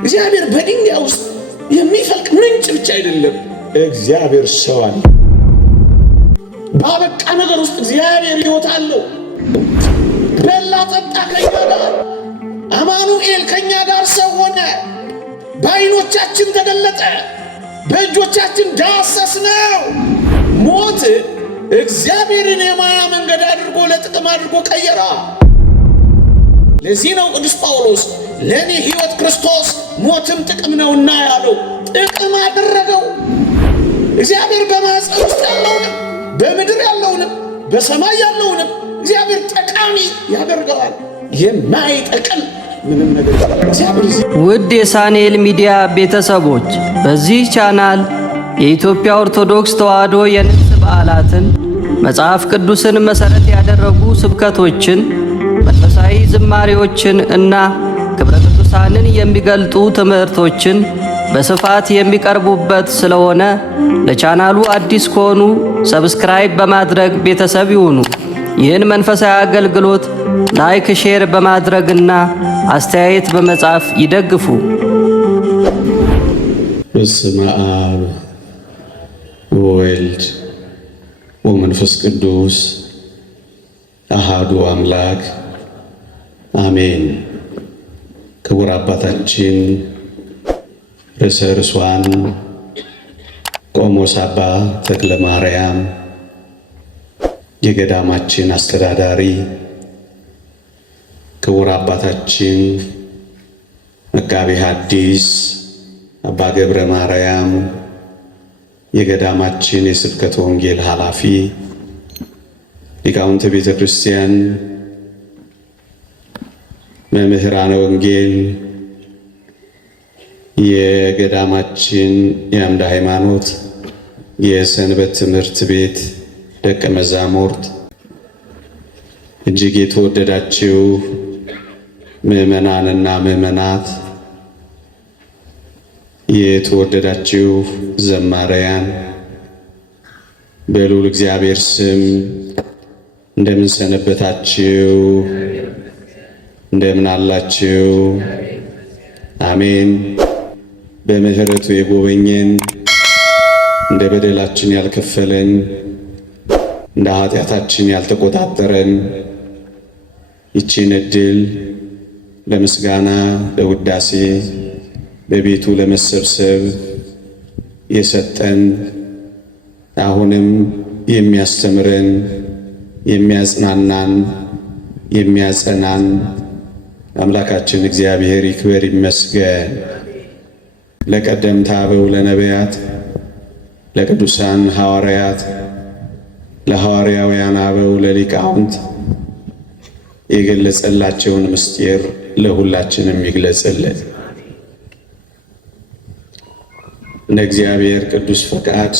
እግዚአብሔር በድንጋይ ውስጥ የሚፈልቅ ምንጭ ብቻ አይደለም። እግዚአብሔር ሰው አለ። ባበቃ ነገር ውስጥ እግዚአብሔር ሕይወት አለው። በላ ጠጣ ከኛ ጋር አማኑኤል ከኛ ጋር ሰው ሆነ። በዓይኖቻችን ተገለጠ፣ በእጆቻችን ዳሰስነው። ሞት እግዚአብሔርን የማያ መንገድ አድርጎ ለጥቅም አድርጎ ቀየራ። ለዚህ ነው ቅዱስ ጳውሎስ ለእኔ ሕይወት ክርስቶስ ሞትም ጥቅም ነውና ያለው። ጥቅም አደረገው። እግዚአብሔር በማኅፀን ውስጥ ያለውንም በምድር ያለውንም በሰማይ ያለውንም እግዚአብሔር ጠቃሚ ያደርገዋል። የማይጠቅም ምንም ነገር እግዚአብሔር። ውድ የሳንኤል ሚዲያ ቤተሰቦች በዚህ ቻናል የኢትዮጵያ ኦርቶዶክስ ተዋሕዶ የንግስ በዓላትን፣ መጽሐፍ ቅዱስን መሠረት ያደረጉ ስብከቶችን፣ መንፈሳዊ ዝማሬዎችን እና ክብረ ቅዱሳንን የሚገልጡ ትምህርቶችን በስፋት የሚቀርቡበት ስለሆነ ለቻናሉ አዲስ ከሆኑ ሰብስክራይብ በማድረግ ቤተሰብ ይሁኑ። ይህን መንፈሳዊ አገልግሎት ላይክ፣ ሼር በማድረግና አስተያየት በመጻፍ ይደግፉ። በስመ አብ ወወልድ ወመንፈስ ቅዱስ አሃዱ አምላክ አሜን። ክቡር አባታችን ርዕሰ ርሷን ቆሞስ አባ ተክለ ማርያም የገዳማችን አስተዳዳሪ፣ ክቡር አባታችን መጋቤ ሐዲስ አባ ገብረ ማርያም የገዳማችን የስብከተ ወንጌል ኃላፊ፣ ሊቃውንተ ቤተ ክርስቲያን፣ መምህራነ ወንጌል፣ የገዳማችን የአምደ ሃይማኖት የሰንበት ትምህርት ቤት ደቀ መዛሙርት፣ እጅግ የተወደዳችሁ ምዕመናንና ምዕመናት፣ የተወደዳችሁ ዘማሪያን በልዑል እግዚአብሔር ስም እንደምን ሰነበታችሁ? እንደምን አላችሁ? አሜን። በምሕረቱ የጎበኘን፣ እንደ በደላችን ያልከፈለን፣ እንደ ኃጢአታችን ያልተቆጣጠረን፣ ይቺን ዕድል ለምስጋና ለውዳሴ በቤቱ ለመሰብሰብ የሰጠን፣ አሁንም የሚያስተምረን፣ የሚያጽናናን፣ የሚያጸናን አምላካችን እግዚአብሔር ይክበር ይመስገን። ለቀደምት አበው ለነቢያት፣ ለቅዱሳን ሐዋርያት፣ ለሐዋርያውያን አበው፣ ለሊቃውንት የገለጸላቸውን ምስጢር ለሁላችንም ይግለጽልን። እንደ እግዚአብሔር ቅዱስ ፈቃድ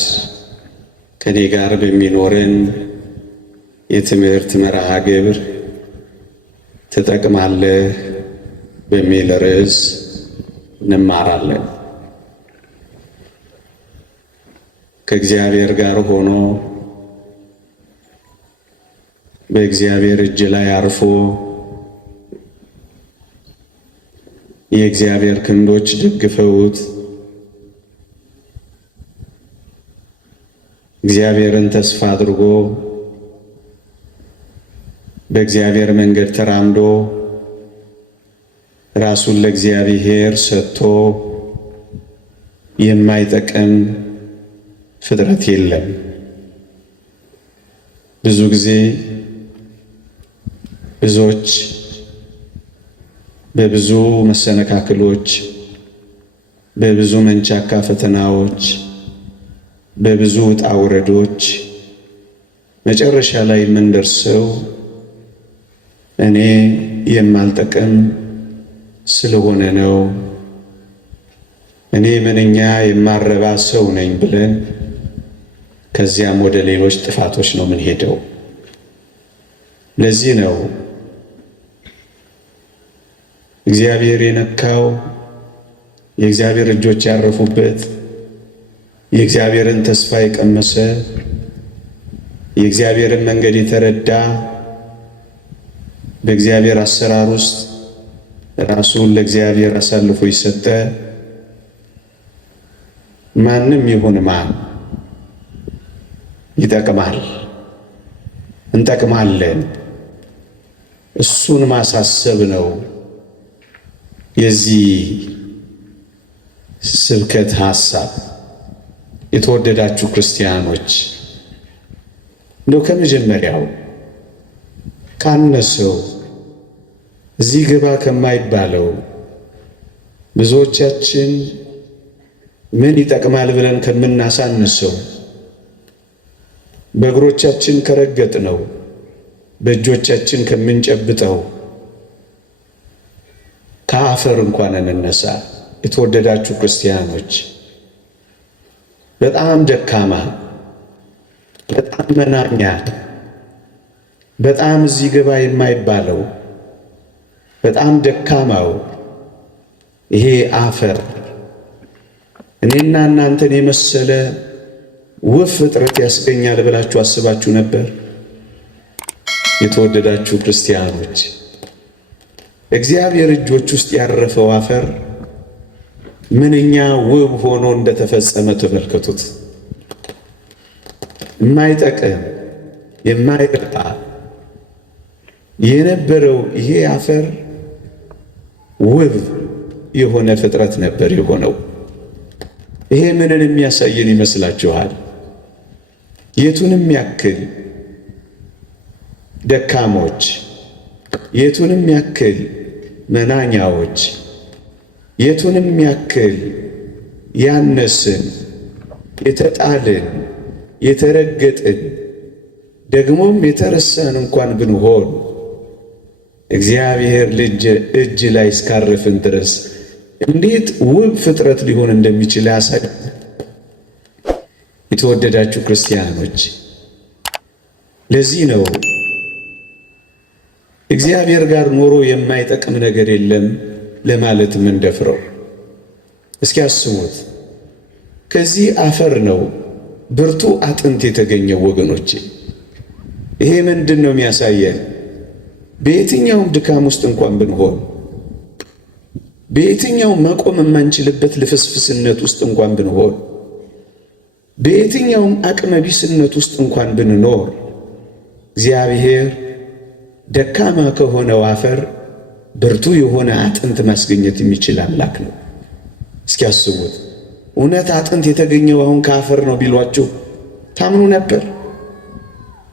ከኔ ጋር በሚኖረን የትምህርት መርሃ ግብር ትጠቅማለህ በሚል ርዕስ እንማራለን። ከእግዚአብሔር ጋር ሆኖ በእግዚአብሔር እጅ ላይ አርፎ የእግዚአብሔር ክንዶች ደግፈውት እግዚአብሔርን ተስፋ አድርጎ በእግዚአብሔር መንገድ ተራምዶ ራሱን ለእግዚአብሔር ሰጥቶ የማይጠቅም ፍጥረት የለም። ብዙ ጊዜ ብዙዎች በብዙ መሰነካክሎች፣ በብዙ መንቻካ ፈተናዎች፣ በብዙ ውጣ ውረዶች መጨረሻ ላይ የምንደርሰው እኔ የማልጠቅም ስለሆነ ነው፣ እኔ ምንኛ የማረባ ሰው ነኝ ብለን ከዚያም ወደ ሌሎች ጥፋቶች ነው የምንሄደው። ለዚህ ነው እግዚአብሔር የነካው፣ የእግዚአብሔር እጆች ያረፉበት፣ የእግዚአብሔርን ተስፋ የቀመሰ፣ የእግዚአብሔርን መንገድ የተረዳ፣ በእግዚአብሔር አሰራር ውስጥ ራሱን ለእግዚአብሔር አሳልፎ የሰጠ ማንም ይሁን ማን ይጠቅማል፣ እንጠቅማለን። እሱን ማሳሰብ ነው የዚህ ስብከት ሐሳብ። የተወደዳችሁ ክርስቲያኖች እንደው ከመጀመሪያው ካነሰው እዚህ ግባ ከማይባለው ብዙዎቻችን ምን ይጠቅማል ብለን ከምናሳንሰው በእግሮቻችን ከረገጥነው በእጆቻችን ከምንጨብጠው ከአፈር እንኳን እንነሳ። የተወደዳችሁ ክርስቲያኖች በጣም ደካማ፣ በጣም መናኛ፣ በጣም እዚህ ግባ የማይባለው በጣም ደካማው ይሄ አፈር እኔና እናንተን የመሰለ ውብ ፍጥረት ያስገኛል ብላችሁ አስባችሁ ነበር? የተወደዳችሁ ክርስቲያኖች እግዚአብሔር እጆች ውስጥ ያረፈው አፈር ምንኛ ውብ ሆኖ እንደተፈጸመ ተመልከቱት። የማይጠቅም የማይረባ የነበረው ይሄ አፈር ውብ የሆነ ፍጥረት ነበር የሆነው። ይሄ ምንን የሚያሳየን ይመስላችኋል? የቱንም ያክል ደካሞች፣ የቱንም ያክል መናኛዎች፣ የቱንም ያክል ያነስን፣ የተጣልን፣ የተረገጥን ደግሞም የተረሳን እንኳን ብንሆን እግዚአብሔር እጅ ላይ እስካረፍን ድረስ እንዴት ውብ ፍጥረት ሊሆን እንደሚችል ያሳይ። የተወደዳችሁ ክርስቲያኖች ለዚህ ነው እግዚአብሔር ጋር ኖሮ የማይጠቅም ነገር የለም ለማለት የምንደፍረው። እስኪ አስቡት፣ ከዚህ አፈር ነው ብርቱ አጥንት የተገኘው ወገኖቼ። ይሄ ምንድን ነው የሚያሳየን? በየትኛውም ድካም ውስጥ እንኳን ብንሆን፣ በየትኛውም መቆም የማንችልበት ልፍስፍስነት ውስጥ እንኳን ብንሆን፣ በየትኛውም አቅመ ቢስነት ውስጥ እንኳን ብንኖር እግዚአብሔር ደካማ ከሆነው አፈር ብርቱ የሆነ አጥንት ማስገኘት የሚችል አምላክ ነው። እስኪ አስቡት፣ እውነት አጥንት የተገኘው አሁን ከአፈር ነው ቢሏችሁ ታምኑ ነበር?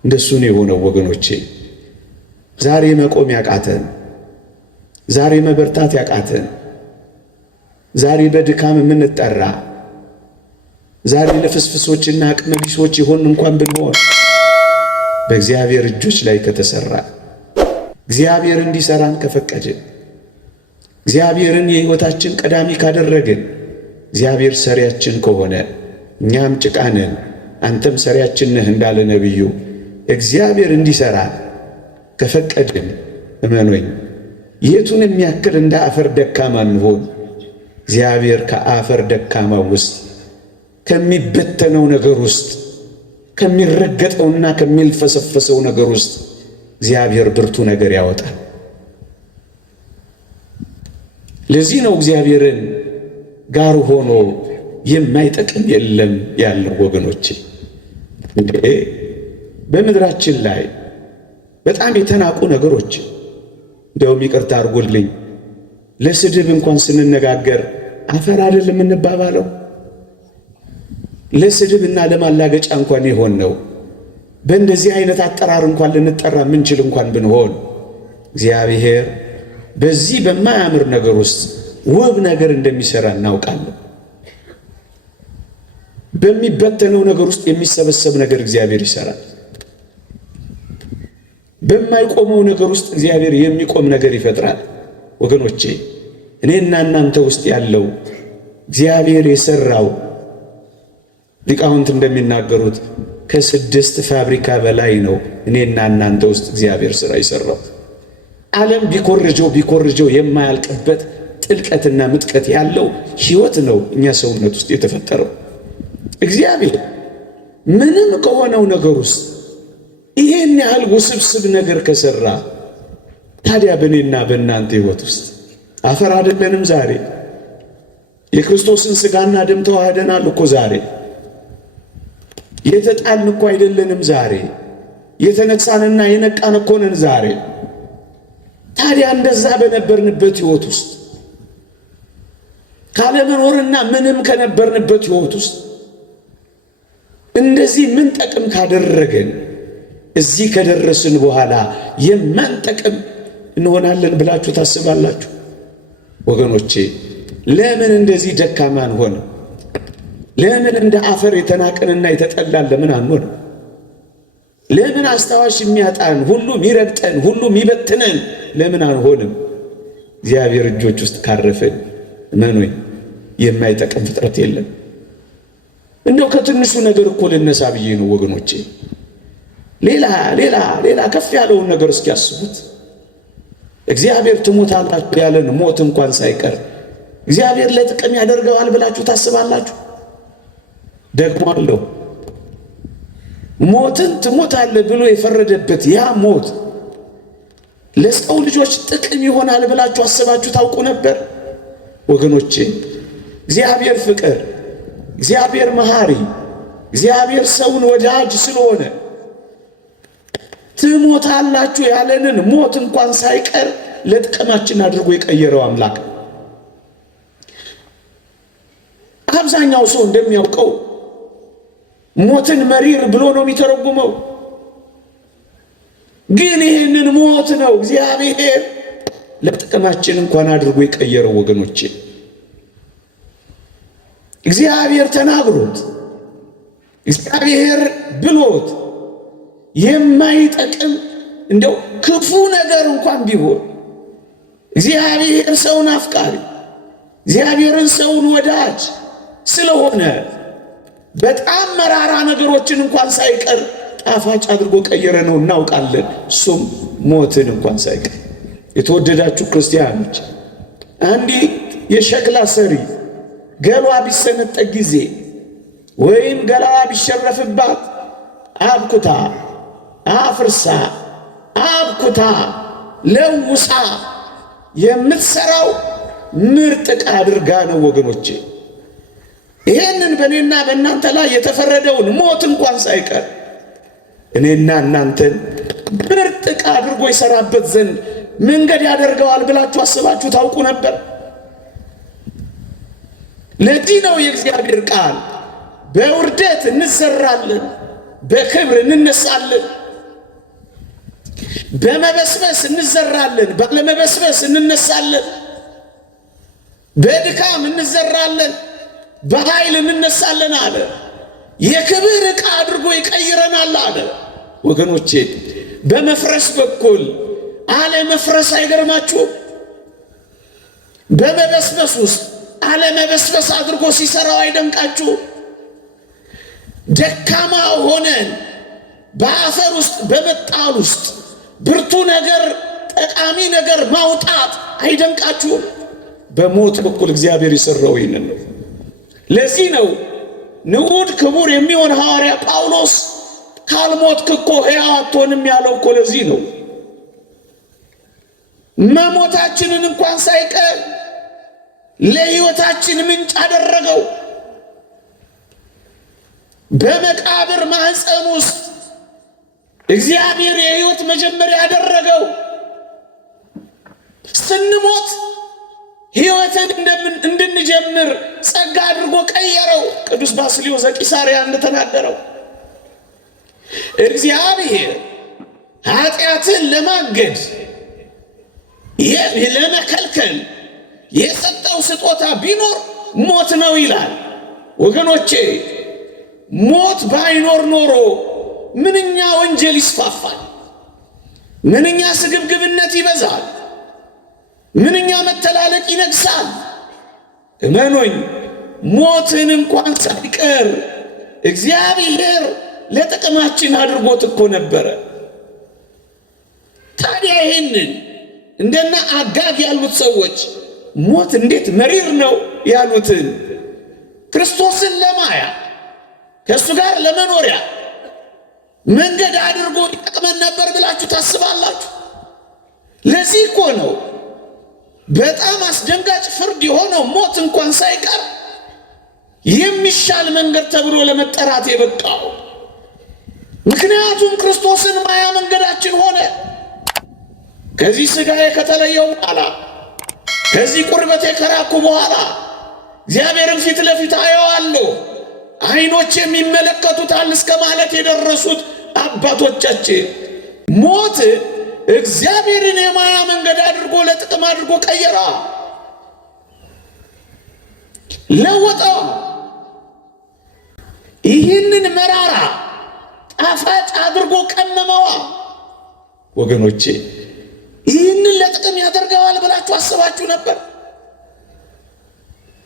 እንደሱ ነው የሆነው ወገኖቼ። ዛሬ መቆም ያቃተን፣ ዛሬ መበርታት ያቃተን፣ ዛሬ በድካም የምንጠራ፣ ዛሬ ለፍስፍሶችና አቅመ ቢሶች የሆን እንኳን ብንሆን በእግዚአብሔር እጆች ላይ ከተሰራ፣ እግዚአብሔር እንዲሰራን ከፈቀድን፣ እግዚአብሔርን የሕይወታችን ቀዳሚ ካደረግን፣ እግዚአብሔር ሰሪያችን ከሆነ እኛም ጭቃ ነን አንተም ሰሪያችን ነህ እንዳለ ነቢዩ እግዚአብሔር እንዲሰራን ከፈቀድን እመኖኝ የቱን የሚያክል እንደ አፈር ደካማ እንሆን፣ እግዚአብሔር ከአፈር ደካማ ውስጥ ከሚበተነው ነገር ውስጥ ከሚረገጠውና ከሚልፈሰፈሰው ነገር ውስጥ እግዚአብሔር ብርቱ ነገር ያወጣል። ለዚህ ነው እግዚአብሔርን ጋር ሆኖ የማይጠቅም የለም ያለው ወገኖቼ። እንዴ በምድራችን ላይ በጣም የተናቁ ነገሮች፣ እንደውም ይቅርታ አድርጉልኝ፣ ለስድብ እንኳን ስንነጋገር አፈር አይደል የምንባባለው? ለስድብና ለማላገጫ እንኳን ይሆን ነው። በእንደዚህ አይነት አጠራር እንኳን ልንጠራ ምንችል እንኳን ብንሆን እግዚአብሔር በዚህ በማያምር ነገር ውስጥ ውብ ነገር እንደሚሰራ እናውቃለን። በሚበተነው ነገር ውስጥ የሚሰበሰብ ነገር እግዚአብሔር ይሰራል። በማይቆመው ነገር ውስጥ እግዚአብሔር የሚቆም ነገር ይፈጥራል። ወገኖቼ እኔና እናንተ ውስጥ ያለው እግዚአብሔር የሰራው ሊቃውንት እንደሚናገሩት ከ6 ፋብሪካ በላይ ነው እኔና እናንተ ውስጥ እግዚአብሔር ሥራ ይሰራው። ዓለም ቢኮርጀው የማያልቅበት ጥልቀትና ምጥቀት ያለው ሕይወት ነው እኛ ሰውነት ውስጥ የተፈጠረው። እግዚአብሔር ምንም ከሆነው ነገር ውስጥ ይሄን ያህል ውስብስብ ነገር ከሰራ ታዲያ በእኔና በእናንተ ሕይወት ውስጥ አፈር አይደለንም ዛሬ። የክርስቶስን ሥጋና ደም ተዋህደናል እኮ ዛሬ። የተጣልን እኮ አይደለንም ዛሬ። የተነሳንና የነቃን እኮ ነን ዛሬ። ታዲያ እንደዛ በነበርንበት ሕይወት ውስጥ ካለመኖርና ምንም ከነበርንበት ሕይወት ውስጥ እንደዚህ ምን ጠቅም ካደረገን እዚህ ከደረስን በኋላ የማንጠቅም እንሆናለን ብላችሁ ታስባላችሁ? ወገኖቼ ለምን እንደዚህ ደካማን ሆነ? ለምን እንደ አፈር የተናቀንና የተጠላን ለምን አንሆን? ለምን አስታዋሽ የሚያጣን ሁሉ የሚረግጠን ሁሉ የሚበትነን ለምን አንሆንም? እግዚአብሔር እጆች ውስጥ ካረፈን መኖይ የማይጠቅም ፍጥረት የለም። እንደው ከትንሹ ነገር እኮ ልነሳ ብዬ ነው ወገኖቼ። ሌላ ከፍ ያለውን ነገር እስኪያስቡት። እግዚአብሔር ትሞታላችሁ ያለን ሞት እንኳን ሳይቀር እግዚአብሔር ለጥቅም ያደርገዋል ብላችሁ ታስባላችሁ? ደግሞ አለው ሞትን ትሞታለህ ብሎ የፈረደበት ያ ሞት ለሰው ልጆች ጥቅም ይሆናል ብላችሁ አስባችሁ ታውቁ ነበር? ወገኖቼ እግዚአብሔር ፍቅር፣ እግዚአብሔር መሐሪ፣ እግዚአብሔር ሰውን ወዳጅ ስለሆነ ትሞታላችሁ ያለንን ሞት እንኳን ሳይቀር ለጥቅማችን አድርጎ የቀየረው አምላክ። አብዛኛው ሰው እንደሚያውቀው ሞትን መሪር ብሎ ነው የሚተረጉመው። ግን ይህንን ሞት ነው እግዚአብሔር ለጥቅማችን እንኳን አድርጎ የቀየረው ወገኖቼ። እግዚአብሔር ተናግሮት እግዚአብሔር ብሎት የማይጠቅም እንደው ክፉ ነገር እንኳን ቢሆን እግዚአብሔር ሰውን አፍቃሪ፣ እግዚአብሔርን ሰውን ወዳጅ ስለሆነ በጣም መራራ ነገሮችን እንኳን ሳይቀር ጣፋጭ አድርጎ ቀየረ ነው እናውቃለን። እሱም ሞትን እንኳን ሳይቀር። የተወደዳችሁ ክርስቲያኖች አንዲት የሸክላ ሰሪ ገሏ ቢሰነጠቅ ጊዜ ወይም ገላዋ ቢሸረፍባት አብኩታ አፍርሳ አብኩታ ለውሳ የምትሰራው ምርጥ ዕቃ አድርጋ ነው ወገኖቼ። ይሄንን በእኔና በእናንተ ላይ የተፈረደውን ሞት እንኳን ሳይቀር እኔና እናንተን ምርጥ ዕቃ አድርጎ ይሰራበት ዘንድ መንገድ ያደርገዋል ብላችሁ አስባችሁ ታውቁ ነበር? ለዚህ ነው የእግዚአብሔር ቃል በውርደት እንዘራለን፣ በክብር እንነሳለን። በመበስበስ እንዘራለን፣ ባለመበስበስ እንነሳለን። በድካም እንዘራለን፣ በኃይል እንነሳለን አለ። የክብር ዕቃ አድርጎ ይቀይረናል አለ። ወገኖቼ በመፍረስ በኩል አለመፍረስ አይገርማችሁም? በመበስበስ ውስጥ አለመበስበስ አድርጎ ሲሰራው አይደንቃችሁም? ደካማ ሆነን በአፈር ውስጥ በመጣል ውስጥ ብርቱ ነገር ጠቃሚ ነገር ማውጣት አይደንቃችሁም? በሞት በኩል እግዚአብሔር የሰራው ይህንን ነው። ለዚህ ነው ንዑድ ክቡር የሚሆን ሐዋርያ ጳውሎስ ካልሞትክ እኮ ሕያው አትሆንም ያለው እኮ ለዚህ ነው። መሞታችንን እንኳን ሳይቀር ለሕይወታችን ምንጭ አደረገው። በመቃብር ማህፀን ውስጥ እግዚአብሔር የሕይወት መጀመሪያ ያደረገው። ስንሞት ሕይወትን እንድንጀምር ጸጋ አድርጎ ቀየረው። ቅዱስ ባስልዮስ ዘቂሳርያ እንደተናገረው እግዚአብሔር ኃጢአትን ለማገድ ለመከልከል የሰጠው ስጦታ ቢኖር ሞት ነው ይላል። ወገኖቼ ሞት ባይኖር ኖሮ ምንኛ ወንጀል ይስፋፋል፣ ምንኛ ስግብግብነት ይበዛል፣ ምንኛ መተላለቅ ይነግሳል። እመኖኝ ሞትን እንኳን ሳይቀር እግዚአብሔር ለጥቅማችን አድርጎት እኮ ነበረ። ታዲያ ይህንን እንደና አጋግ ያሉት ሰዎች ሞት እንዴት መሪር ነው ያሉትን ክርስቶስን ለማያ ከእሱ ጋር ለመኖሪያ መንገድ አድርጎ ይጠቅመን ነበር ብላችሁ ታስባላችሁ? ለዚህ እኮ ነው በጣም አስደንጋጭ ፍርድ የሆነው ሞት እንኳን ሳይቀር የሚሻል መንገድ ተብሎ ለመጠራት የበቃው። ምክንያቱም ክርስቶስን ማያ መንገዳችን ሆነ። ከዚህ ሥጋዬ ከተለየው በኋላ ከዚህ ቁርበቴ ከራኩ በኋላ እግዚአብሔርን ፊት ለፊት አየዋለሁ፣ ዓይኖች የሚመለከቱታል እስከ ማለት የደረሱት አባቶቻችን ሞት እግዚአብሔርን የማያ መንገድ አድርጎ ለጥቅም አድርጎ ቀየራ፣ ለወጣ። ይህንን መራራ ጣፋጭ አድርጎ ቀመመዋ። ወገኖቼ ይህንን ለጥቅም ያደርገዋል ብላችሁ አስባችሁ ነበር?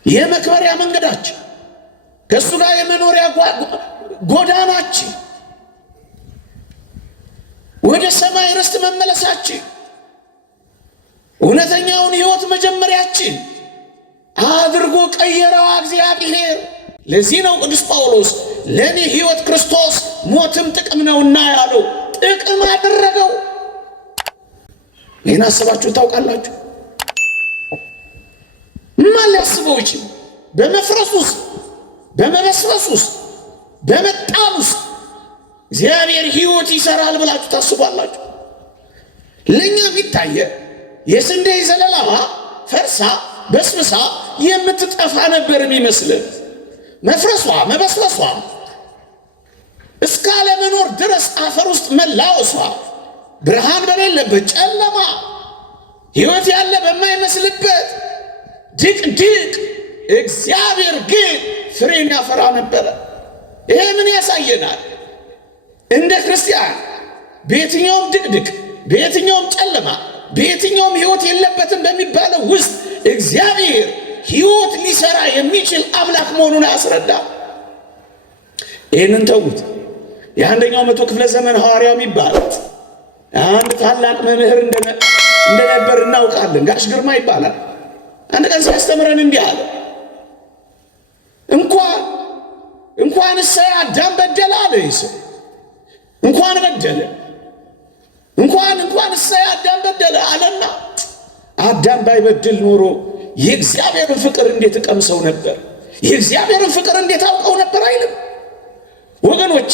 የመክበሪያ መንገዳችን፣ ከእሱ ጋር የመኖሪያ ጎዳናችን፣ ወደ ሰማይ ርስት መመለሳችን፣ እውነተኛውን ሕይወት መጀመሪያችን አድርጎ ቀየረዋ እግዚአብሔር። ለዚህ ነው ቅዱስ ጳውሎስ ለእኔ ሕይወት ክርስቶስ ሞትም ጥቅም ነውና ያለው። ጥቅም አደረገው። ይህን አስባችሁ ታውቃላችሁ? ማን ሊያስበው ይችል? በመፍረስ ውስጥ፣ በመበስበስ ውስጥ፣ በመጣል ውስጥ እግዚአብሔር ሕይወት ይሰራል ብላችሁ ታስባላችሁ? ለእኛ የሚታየ የስንዴ ዘለላዋ ፈርሳ በስብሳ የምትጠፋ ነበር የሚመስልን። መፍረሷ መበስበሷ እስከ አለመኖር ድረስ አፈር ውስጥ መላወሷ፣ ብርሃን በሌለበት ጨለማ፣ ሕይወት ያለ በማይመስልበት ድቅድቅ እግዚአብሔር ግን ፍሬን ያፈራ ነበረ። ይሄ ምን ያሳየናል? እንደ ክርስቲያን በየትኛውም ድቅድቅ፣ በየትኛውም ጨለማ፣ በየትኛውም ሕይወት የለበትም በሚባለው ውስጥ እግዚአብሔር ሕይወት ሊሰራ የሚችል አምላክ መሆኑን ያስረዳል። ይህንን ተዉት። የአንደኛው መቶ ክፍለ ዘመን ሐዋርያው የሚባል አንድ ታላቅ መምህር እንደነበር እናውቃለን። ጋሽ ግርማ ይባላል። አንድ ቀን ሲያስተምረን እንዲህ አለ። እንኳን እሰይ አዳም በደለ አለ። ይሰው እንኳን በደለ እንኳን እሰይ አዳም በደለ አለና አዳም ባይበድል ኖሮ የእግዚአብሔርን ፍቅር እንዴት እቀምሰው ነበር? የእግዚአብሔርን ፍቅር እንዴት አውቀው ነበር አይልም? ወገኖቼ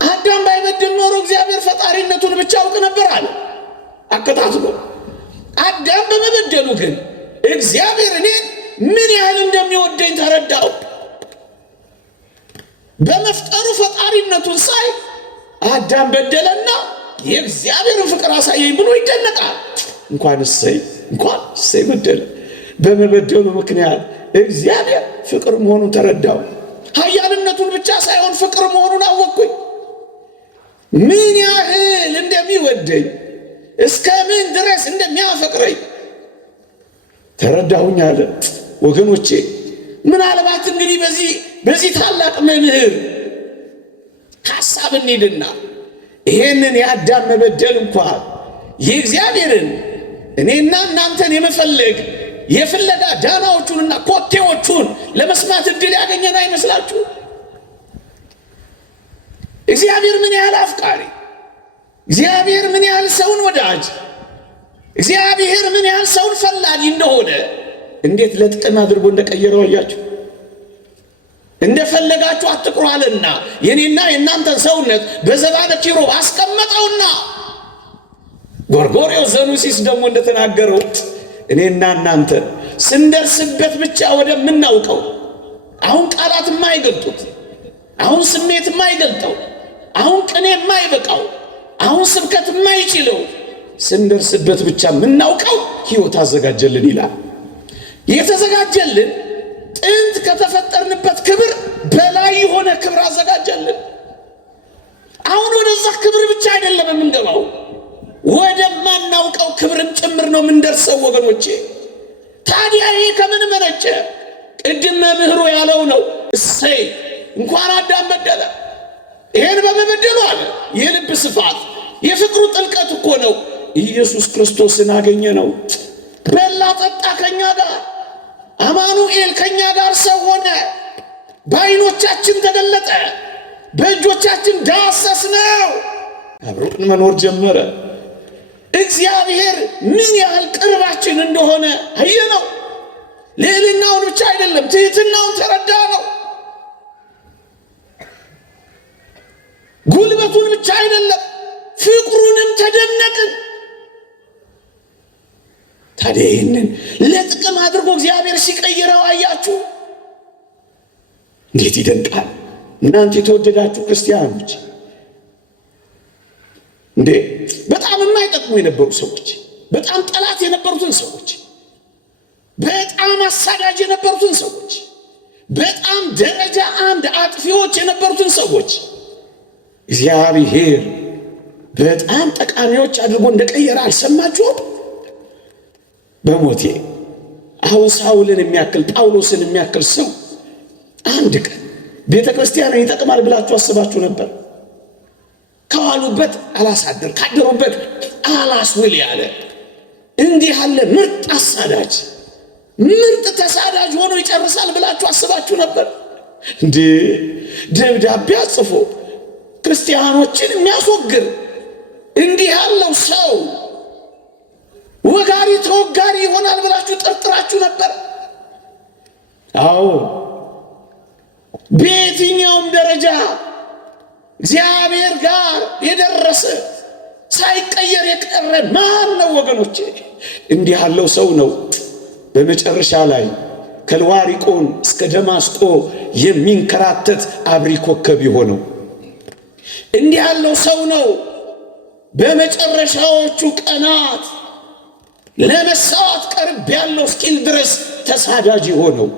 አዳም ባይበድል ኖሮ እግዚአብሔር ፈጣሪነቱን ብቻ አውቅ ነበር አለ። አከታትሎ አዳም በመበደሉ ግን እግዚአብሔር እኔን ምን ያህል እንደሚወደኝ ተረዳው። በመፍጠሩ ፈጣሪነቱን ሳይ አዳም በደለና የእግዚአብሔርን ፍቅር አሳየኝ ብሎ ይደነቃል። እንኳን እሰይ በደለ። በመበደሉ ምክንያት እግዚአብሔር ፍቅር መሆኑን ተረዳው። ኃያልነቱን ብቻ ሳይሆን ፍቅር መሆኑን አወቅኩኝ። ምን ያህል እንደሚወደኝ እስከ ምን ድረስ እንደሚያፈቅረኝ ተረዳሁኝ አለ። ወገኖቼ ምናልባት እንግዲህ በዚህ ታላቅ መምህር ሐሳብ እንሂድና ይሄንን የአዳም መበደል እንኳን የእግዚአብሔርን እኔና እናንተን የፍለጋ ዳናዎቹንና ኮቴዎቹን ለመስማት እድል ያገኘን አይመስላችሁ? እግዚአብሔር ምን ያህል አፍቃሪ፣ እግዚአብሔር ምን ያህል ሰውን ወዳጅ፣ እግዚአብሔር ምን ያህል ሰውን ፈላጊ እንደሆነ እንዴት ለጥቅም አድርጎ እንደቀየረው አያችሁ። እንደፈለጋችሁ አትቅሩ አለና የኔና የእናንተን ሰውነት በዘባነ ኪሩብ አስቀመጠውና ጎርጎርዮስ ዘኑሲስ ደግሞ እንደተናገረው እኔና እናንተ ስንደርስበት ብቻ ወደምናውቀው፣ አሁን ቃላት የማይገልጡት፣ አሁን ስሜት የማይገልጠው፣ አሁን ቅኔ የማይበቃው፣ አሁን ስብከት የማይችለው ስንደርስበት ብቻ የምናውቀው ሕይወት አዘጋጀልን ይላል። የተዘጋጀልን ጥንት ከተፈጠርንበት ክብር በላይ የሆነ ክብር አዘጋጀልን። አሁን ወደዛ ክብር ብቻ አይደለም የምንገባው፣ ወደማናውቀው ክብርም ጭምር ነው የምንደርሰው ወገኖቼ። ታዲያ ይሄ ከምን መነጨ? ቅድም መምህሩ ያለው ነው። እሰይ እንኳን አዳም በደለ። ይሄን በመበደሉ አለ የልብ ስፋት የፍቅሩ ጥልቀት እኮ ነው። ኢየሱስ ክርስቶስን አገኘ ነው። በላ ጠጣ ከኛ ጋር፣ አማኑኤል ከኛ ጋር ሰው ሆነ። በዓይኖቻችን ተገለጠ፣ በእጆቻችን ዳሰስ ነው። አብሮን መኖር ጀመረ። እግዚአብሔር ምን ያህል ቅርባችን እንደሆነ አየነው። ልዕልናውን ብቻ አይደለም ትሕትናውን ተረዳ ነው። ጉልበቱን ብቻ አይደለም ፍቅሩንም ተደነቅን። ታዲያ ይህንን ለጥቅም አድርጎ እግዚአብሔር ሲቀይረው አያችሁ፣ እንዴት ይደንቃል! እናንተ የተወደዳችሁ ክርስቲያኖች እንዴ በጣም የማይጠቅሙ የነበሩ ሰዎች፣ በጣም ጠላት የነበሩትን ሰዎች፣ በጣም አሳዳጅ የነበሩትን ሰዎች፣ በጣም ደረጃ አንድ አጥፊዎች የነበሩትን ሰዎች እግዚአብሔር በጣም ጠቃሚዎች አድርጎ እንደቀየረ አልሰማችሁም? በሞቴ አሁን ሳውልን የሚያክል ጳውሎስን የሚያክል ሰው አንድ ቀን ቤተ ክርስቲያንን ይጠቅማል ብላችሁ አስባችሁ ነበር? ከዋሉበት አላሳደር ካደሩበት አላስውል ያለ እንዲህ ያለ ምርጥ አሳዳጅ ምርጥ ተሳዳጅ ሆኖ ይጨርሳል ብላችሁ አስባችሁ ነበር? እንዴ ደብዳቤ አጽፎ ክርስቲያኖችን የሚያስወግር እንዲህ ያለው ሰው ወጋሪ ተወጋሪ ይሆናል ብላችሁ ጠርጥራችሁ ነበር? አዎ በየትኛውም ደረጃ እግዚአብሔር ጋር የደረሰ ሳይቀየር የቀረ ማን ነው ወገኖቼ? እንዲህ ያለው ሰው ነው በመጨረሻ ላይ ከልዋሪቆን እስከ ደማስቆ የሚንከራተት አብሪ ኮከብ የሆነው። እንዲህ ያለው ሰው ነው በመጨረሻዎቹ ቀናት ለመሳዋት ቀርብ ያለው እስኪል ድረስ ተሳዳጅ ሆነው።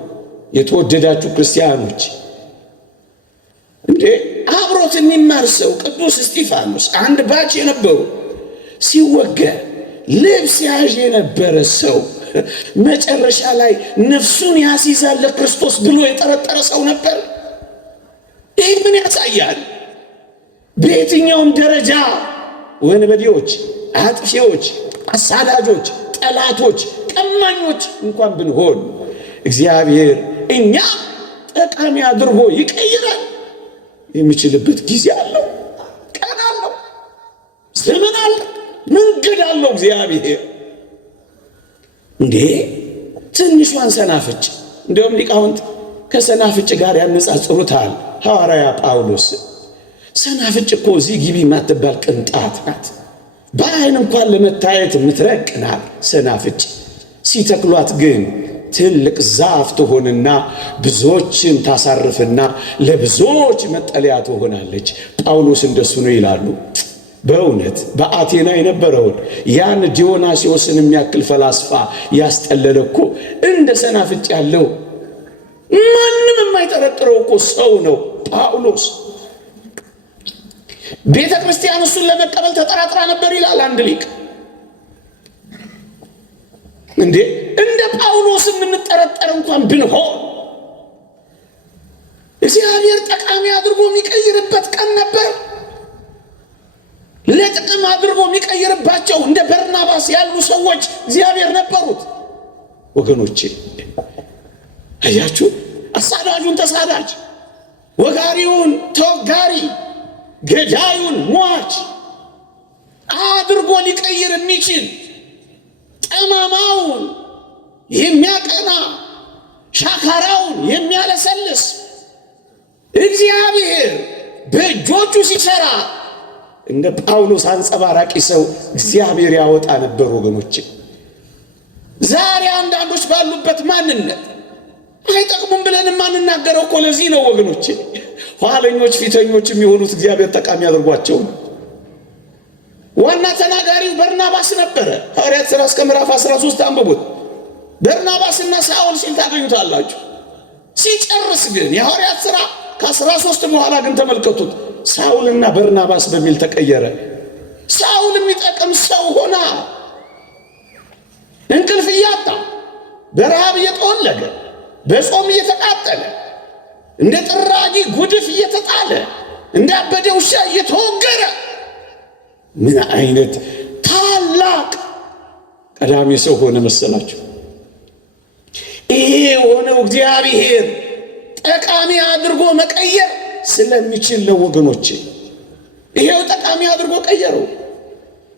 የተወደዳችሁ ክርስቲያኖች እንዴ አብሮት የሚማር ሰው ቅዱስ እስጢፋኖስ አንድ ባች የነበሩ ሲወገር ልብስ ያዥ የነበረ ሰው መጨረሻ ላይ ነፍሱን ያስይዛል ለክርስቶስ ብሎ የጠረጠረ ሰው ነበር። ይህ ምን ያሳያል? በየትኛውም ደረጃ ወንበዴዎች፣ አጥፊዎች፣ አሳዳጆች፣ ጠላቶች፣ ቀማኞች እንኳን ብንሆን እግዚአብሔር እኛ ጠቃሚ አድርጎ ይቀይራል። የሚችልበት ጊዜ አለው፣ ቀን አለው፣ ዘመን አለው፣ መንገድ አለው። እግዚአብሔር እንዴ ትንሿን ሰናፍጭ እንደውም ሊቃውንት ከሰናፍጭ ጋር ያነጻጽሩታል። ሐዋርያ ጳውሎስ ሰናፍጭ እኮ እዚህ ግቢ የማትባል ቅንጣት ናት፣ በዓይን እንኳን ለመታየት የምትረቅ ናት። ሰናፍጭ ሲተክሏት ግን ትልቅ ዛፍ ትሆንና ብዙዎችን ታሳርፍና ለብዙዎች መጠለያ ትሆናለች። ጳውሎስ እንደሱ ነው ይላሉ። በእውነት በአቴና የነበረውን ያን ዲዮናስዮስን የሚያክል ፈላስፋ ያስጠለለ እኮ እንደ ሰናፍጭ ያለው ማንም የማይጠረጥረው እኮ ሰው ነው ጳውሎስ። ቤተ ክርስቲያን እሱን ለመቀበል ተጠራጥራ ነበር ይላል አንድ ሊቅ። እንዴ እንደ ጳውሎስ የምንጠረጠር እንኳን ብንሆን እግዚአብሔር ጠቃሚ አድርጎ የሚቀይርበት ቀን ነበር። ለጥቅም አድርጎ የሚቀይርባቸው እንደ በርናባስ ያሉ ሰዎች እግዚአብሔር ነበሩት። ወገኖቼ አያችሁ፣ አሳዳጁን ተሳዳጅ፣ ወጋሪውን ተወጋሪ፣ ገዳዩን ሟች አድርጎ ሊቀይር የሚችል ጠማማውን የሚያቀና ሻካራውን የሚያለሰልስ እግዚአብሔር በእጆቹ ሲሰራ እንደ ጳውሎስ አንጸባራቂ ሰው እግዚአብሔር ያወጣ ነበር። ወገኖቼ ዛሬ አንዳንዶች ባሉበት ማንነት አይጠቅሙም ብለን የማንናገረው እኮ ለዚህ ነው ወገኖቼ። ኋለኞች ፊተኞች የሚሆኑት እግዚአብሔር ጠቃሚ አድርጓቸው። ዋና ተናጋሪው በርናባስ ነበረ። ሐዋርያት ሥራ እስከ ምዕራፍ 13 አንብቡት። በርናባስና ሳውል ሲል ታገኙታላችሁ። ሲጨርስ ግን የሐዋርያት ሥራ ከ13 በኋላ ግን ተመልከቱት፣ ሳውልና በርናባስ በሚል ተቀየረ። ሳውል የሚጠቅም ሰው ሆና እንቅልፍ እያጣ በረሃብ እየጠወለገ በጾም እየተቃጠለ እንደ ጥራጊ ጉድፍ እየተጣለ እንደ አበደ ውሻ እየተወገረ ምን አይነት ታላቅ ቀዳሚ ሰው ሆነ መሰላችሁ? ይሄ የሆነው እግዚአብሔር ጠቃሚ አድርጎ መቀየር ስለሚችል ነው ወገኖቼ። ይሄው ጠቃሚ አድርጎ ቀየረው።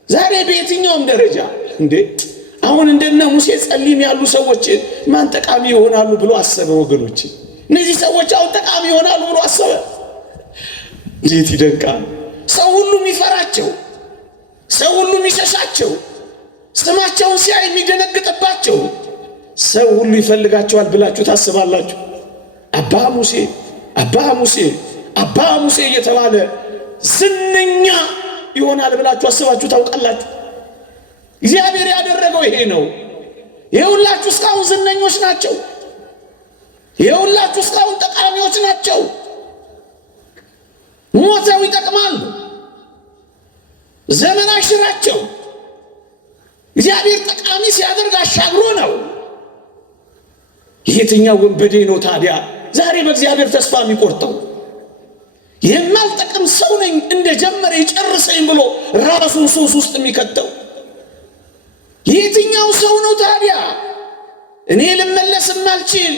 ዛሬ በየትኛውም ደረጃ እንዴ አሁን እንደነ ሙሴ ጸሊም ያሉ ሰዎች ማን ጠቃሚ ይሆናሉ ብሎ አሰበ? ወገኖች እነዚህ ሰዎች አሁን ጠቃሚ ይሆናሉ ብሎ አሰበ። እንዴት ይደንቃል! ሰው ሁሉ የሚፈራቸው፣ ሰው ሁሉ የሚሸሻቸው፣ ስማቸውን ሲያይ የሚደነግጥባቸው ሰው ሁሉ ይፈልጋቸዋል ብላችሁ ታስባላችሁ? አባ ሙሴ አባ ሙሴ አባ ሙሴ እየተባለ ዝነኛ ይሆናል ብላችሁ አስባችሁ ታውቃላችሁ? እግዚአብሔር ያደረገው ይሄ ነው። የሁላችሁ እስካሁን ዝነኞች ናቸው። የሁላችሁ እስካሁን ጠቃሚዎች ናቸው። ሞተው ይጠቅማሉ። ዘመን አይሽራቸው። እግዚአብሔር ጠቃሚ ሲያደርግ አሻግሮ ነው። የትኛው ወንበዴ ነው ታዲያ ዛሬ በእግዚአብሔር ተስፋ የሚቆርጠው? የማልጠቅም ሰው ነኝ እንደጀመረ ይጨርሰኝ ብሎ ራሱን ሱስ ውስጥ የሚከተው የትኛው ሰው ነው ታዲያ እኔ ልመለስ ማልችል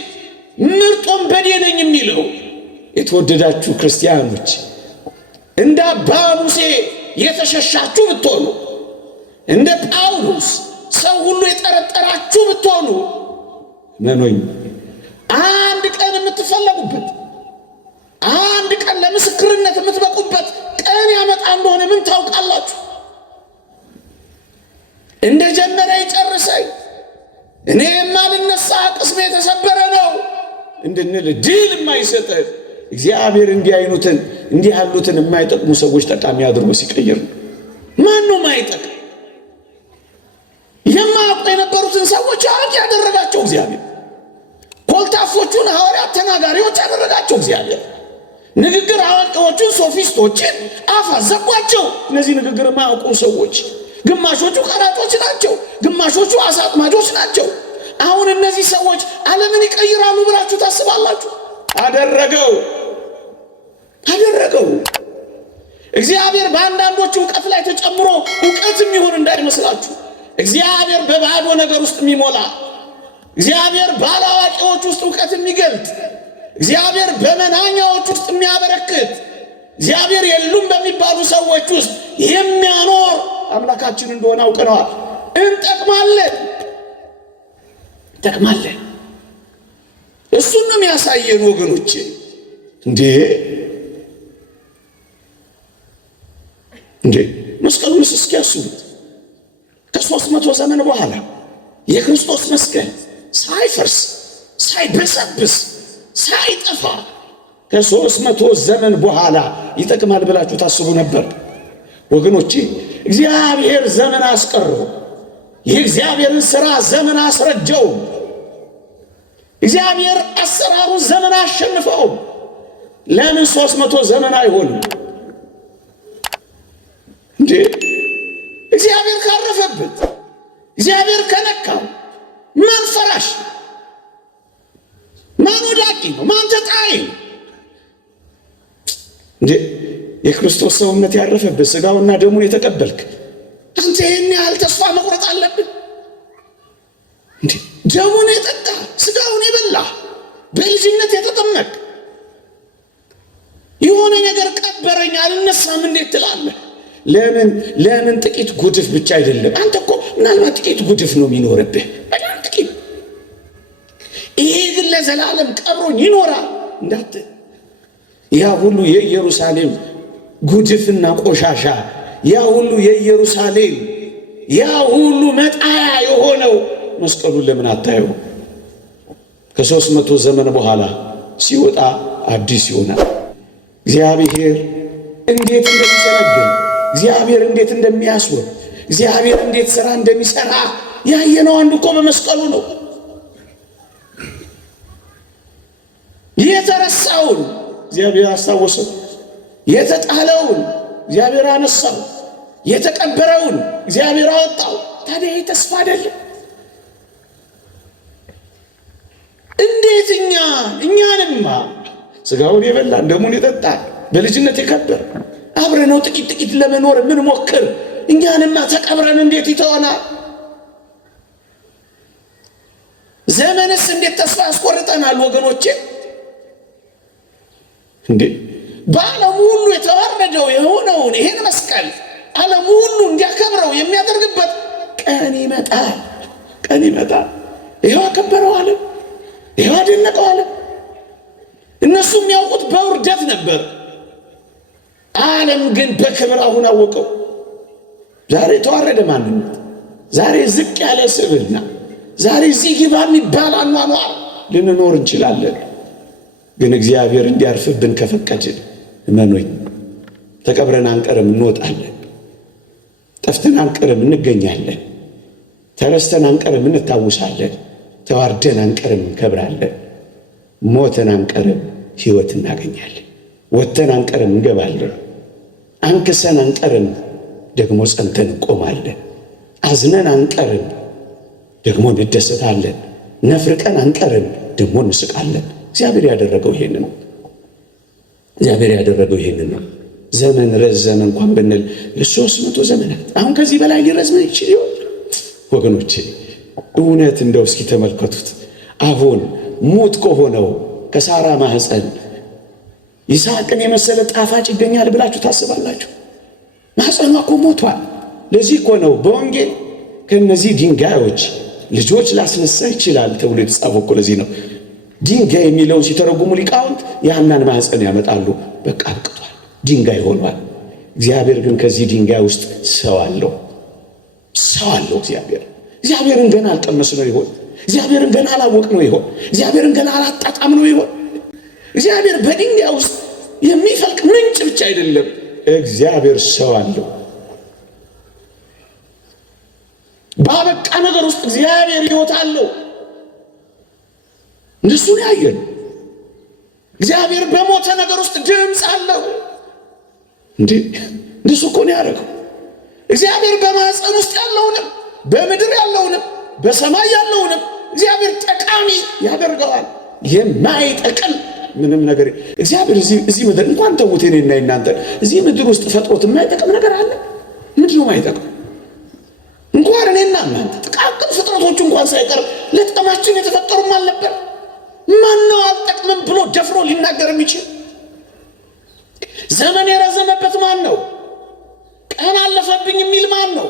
ምርጥ ወንበዴ ነኝ የሚለው? የተወደዳችሁ ክርስቲያኖች እንደ አባ ሙሴ የተሸሻችሁ ብትሆኑ፣ እንደ ጳውሎስ ሰው ሁሉ የጠረጠራችሁ ብትሆኑ መኖኝ አንድ ቀን የምትፈለጉበት፣ አንድ ቀን ለምስክርነት የምትበቁበት ቀን ያመጣ እንደሆነ ምን ታውቃላችሁ? እንደ ጀመረ ይጨርሰኝ፣ እኔ የማልነሳ ቅስሜ የተሰበረ ነው እንድንል ድል የማይሰጥ እግዚአብሔር እንዲህ ያሉትን የማይጠቅሙ ሰዎች ጠቃሚ አድርጎ ሲቀይር ማን ነው የማይጠቅም? የማያውቁ የነበሩትን ሰዎች አዋቂ ያደረጋቸው እግዚአብሔር። ኮልታፎቹን ሐዋርያት ተናጋሪዎች ያደረጋቸው እግዚአብሔር። ንግግር አዋቂዎቹን ሶፊስቶችን አፍ አዘጓቸው። እነዚህ ንግግር የማያውቁ ሰዎች ግማሾቹ ቀራጮች ናቸው፣ ግማሾቹ አሳ አጥማጆች ናቸው። አሁን እነዚህ ሰዎች ዓለምን ይቀይራሉ ብላችሁ ታስባላችሁ? አደረገው። እግዚአብሔር በአንዳንዶች ዕውቀት ላይ ተጨምሮ ዕውቀት የሚሆን እንዳይመስላችሁ። እግዚአብሔር በባዶ ነገር ውስጥ የሚሞላ፣ እግዚአብሔር ባላዋቂዎች ውስጥ ዕውቀት የሚገልጥ፣ እግዚአብሔር በመናኛዎች ውስጥ የሚያበረክት፣ እግዚአብሔር የሉም በሚባሉ ሰዎች ውስጥ የሚያኖር አምላካችን እንደሆነ አውቀነዋል። እንጠቅማለን። እሱን ነው የሚያሳየን ወገኖቼ። እንዴ መስቀሉንስ እስኪያስቡት ከ300 ዘመን በኋላ የክርስቶስ መስቀል ሳይፈርስ ሳይበሰብስ ሳይጠፋ ከ300 ዘመን በኋላ ይጠቅማል ብላችሁ ታስቡ ነበር ወገኖቼ? እግዚአብሔር ዘመን አስቀረው። የእግዚአብሔርን ሥራ ዘመን አስረጀው። እግዚአብሔር አሰራሩን ዘመን አሸንፈው። ለምን 300 ዘመን አይሆንም እንዴ? እግዚአብሔር ካረፈበት፣ እግዚአብሔር ከነካው ማን ፈራሽ? ማን ወዳቂ ነው? ማን ተጣይ ነው እንዴ? የክርስቶስ ሰውነት ያረፈበት ሥጋውና ደሙን የተቀበልክ አንተ ይህን ያህል ተስፋ መቁረጥ አለብን እንዴ? ደሙን የጠጣ ሥጋውን የበላ በልጅነት የተጠመቅ የሆነ ነገር ቀበረኝ አልነሳም እንዴት ትላለህ? ለምን ጥቂት ጉድፍ ብቻ አይደለም። አንተ እኮ ምናልባት ጥቂት ጉድፍ ነው የሚኖርብህ፣ በጣም ጥቂት። ይሄ ግን ለዘላለም ቀብሮኝ ይኖራል እንዳት ያ ሁሉ የኢየሩሳሌም ጉድፍና ቆሻሻ፣ ያ ሁሉ የኢየሩሳሌም ያ ሁሉ መጣያ የሆነው መስቀሉን ለምን አታየው? ከ300 ዘመን በኋላ ሲወጣ አዲስ ይሆናል። እግዚአብሔር እንዴት እንደሚሰነግል፣ እግዚአብሔር እንዴት እንደሚያስወር፣ እግዚአብሔር እንዴት ሥራ እንደሚሠራ ያየነው አንዱ እኮ በመስቀሉ ነው። የተረሳውን እግዚአብሔር አስታወሰው፣ የተጣለውን እግዚአብሔር አነሳው፣ የተቀበረውን እግዚአብሔር አወጣው። ታዲያ ይህ ተስፋ አይደለም? እንዴት እኛንማ ሥጋውን የበላን ደሙን የጠጣን በልጅነት የከበር አብረነው ጥቂት ለመኖር ምን ሞክር እኛንማ ተቀብረን እንዴት ይተወናል? ዘመንስ እንዴት ተስፋ ያስቆርጠናል ወገኖቼ? እንዴ በዓለም ሁሉ የተዋረደው የሆነውን ይሄን መስቀል ዓለም ሁሉ እንዲያከብረው የሚያደርግበት ቀን ይመጣል። ቀን ይመጣል። ይሄው አከበረው ዓለም፣ ይሄው አደነቀው ዓለም። እነሱ የሚያውቁት በውርደት ነበር። ዓለም ግን በክብር አሁን አወቀው። ዛሬ ተዋረደ ማንነት፣ ዛሬ ዝቅ ያለ ስብዕና፣ ዛሬ እዚህ ግባ የሚባል አኗኗር ልንኖር እንችላለን። ግን እግዚአብሔር እንዲያርፍብን ከፈቀድን እመኑኝ ተቀብረን አንቀርም፣ እንወጣለን። ጠፍተን አንቀርም፣ እንገኛለን። ተረስተን አንቀርም፣ እንታውሳለን። ተዋርደን አንቀርም፣ እንከብራለን። ሞተን አንቀርም፣ ሕይወት እናገኛለን። ወጥተን አንቀርም፣ እንገባለን። አንክሰን አንቀርም፣ ደግሞ ጸንተን እንቆማለን። አዝነን አንቀርም፣ ደግሞ እንደሰታለን። ነፍርቀን አንቀርም፣ ደግሞ እንስቃለን። እግዚአብሔር ያደረገው ይሄንን ነው። እግዚአብሔር ያደረገው ይሄንን ነው። ዘመን ረዘመ እንኳን ብንል ለ300 ዘመናት አሁን ከዚህ በላይ ሊረዝም ይችል ይሆን? ወገኖቼ እውነት እንደው እስኪ ተመልከቱት። አሁን ሙት ከሆነው ከሳራ ማህፀን ይስሐቅን የመሰለ ጣፋጭ ይገኛል ብላችሁ ታስባላችሁ? ማህፀኗ እኮ ሞቷል። ለዚህ እኮ ነው በወንጌል ከነዚህ ድንጋዮች ልጆች ላስነሳ ይችላል ተብሎ የተጻፈው እኮ ለዚህ ነው። ድንጋይ የሚለውን ሲተረጉሙ ሊቃውንት የሐናን ማህፀን ያመጣሉ። በቃ አብቅቷል፣ ድንጋይ ሆኗል። እግዚአብሔር ግን ከዚህ ድንጋይ ውስጥ ሰው አለው። ሰው አለው እግዚአብሔር። እግዚአብሔርን ገና አልቀመስነው ይሆን? እግዚአብሔርን ገና አላወቅነው ይሆን? እግዚአብሔርን ገና አላጣጣምነው ይሆን? እግዚአብሔር በድንጋይ ውስጥ የሚፈልቅ ምንጭ ብቻ አይደለም፣ እግዚአብሔር ሰው አለው። ባበቃ ነገር ውስጥ እግዚአብሔር ሕይወት አለው። እንደሱ ነው ያየን። እግዚአብሔር በሞተ ነገር ውስጥ ድምፅ አለው። እንደሱ እኮ ነው ያደረገው። እግዚአብሔር በማህፀን ውስጥ ያለውንም በምድር ያለውንም በሰማይ ያለውንም እግዚአብሔር ጠቃሚ ያደርገዋል። የማይጠቅም ምንም ነገር እግዚአብሔር እዚህ ምድር እንኳን ተውት፣ እኔና እናንተ እዚህ ምድር ውስጥ ፈጥሮት የማይጠቅም ነገር አለ? ምንድን ነው የማይጠቅም? እንኳን እኔና እናንተ ጥቃቅን ፍጥረቶች እንኳን ሳይቀር ለጥቅማችን የተፈጠሩም አልነበር? ማን ነው አልጠቅምም ብሎ ደፍሮ ሊናገር የሚችል? ዘመን የረዘመበት ማን ነው? ቀን አለፈብኝ የሚል ማን ነው?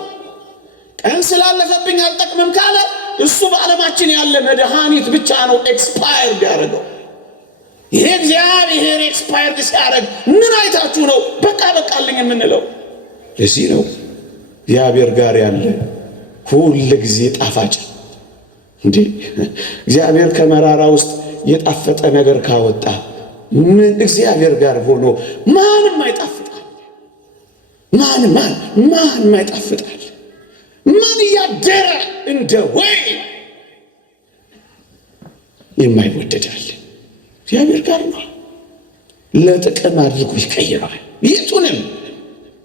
ቀን ስላለፈብኝ አልጠቅምም ካለ እሱ በዓለማችን ያለ መድኃኒት ብቻ ነው ኤክስፓየርድ ያደረገው። ይሄ እግዚአብሔር ኤክስፓየርድ ሲያደርግ ምን አይታችሁ ነው በቃ በቃልኝ የምንለው? ለዚህ ነው እግዚአብሔር ጋር ያለ ሁል ጊዜ ጣፋጭ። እግዚአብሔር ከመራራ ውስጥ የጣፈጠ ነገር ካወጣ ምን እግዚአብሔር ጋር ሆኖ ማንም አይጣፍጣል? ማንም አይጣፍጣል? ማን እያደረ እንደ ወይን የማይወደዳል? እግዚአብሔር ጋር ነው። ለጥቅም አድርጎ ይቀይረዋል።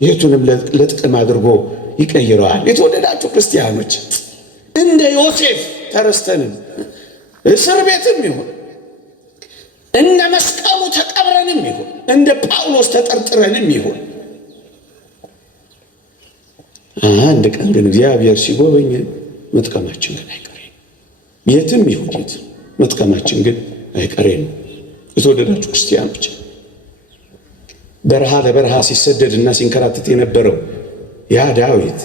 የቱንም ለጥቅም አድርጎ ይቀይረዋል። የተወደዳችሁ ክርስቲያኖች እንደ ዮሴፍ ተረስተንም እስር ቤትም ይሁን እንደ መስቀሉ ተቀብረንም ይሁን እንደ ጳውሎስ ተጠርጥረንም ይሁን አንድ ቀን ግን እግዚአብሔር ሲጎበኝ መጥቀማችን ግን አይቀሬ ነው። የትም ይሁን የትም መጥቀማችን ግን አይቀሬ ነው። የተወደዳችሁ ክርስቲያኖች በረሃ ለበረሃ ሲሰደድና ሲንከራተት የነበረው ያ ዳዊት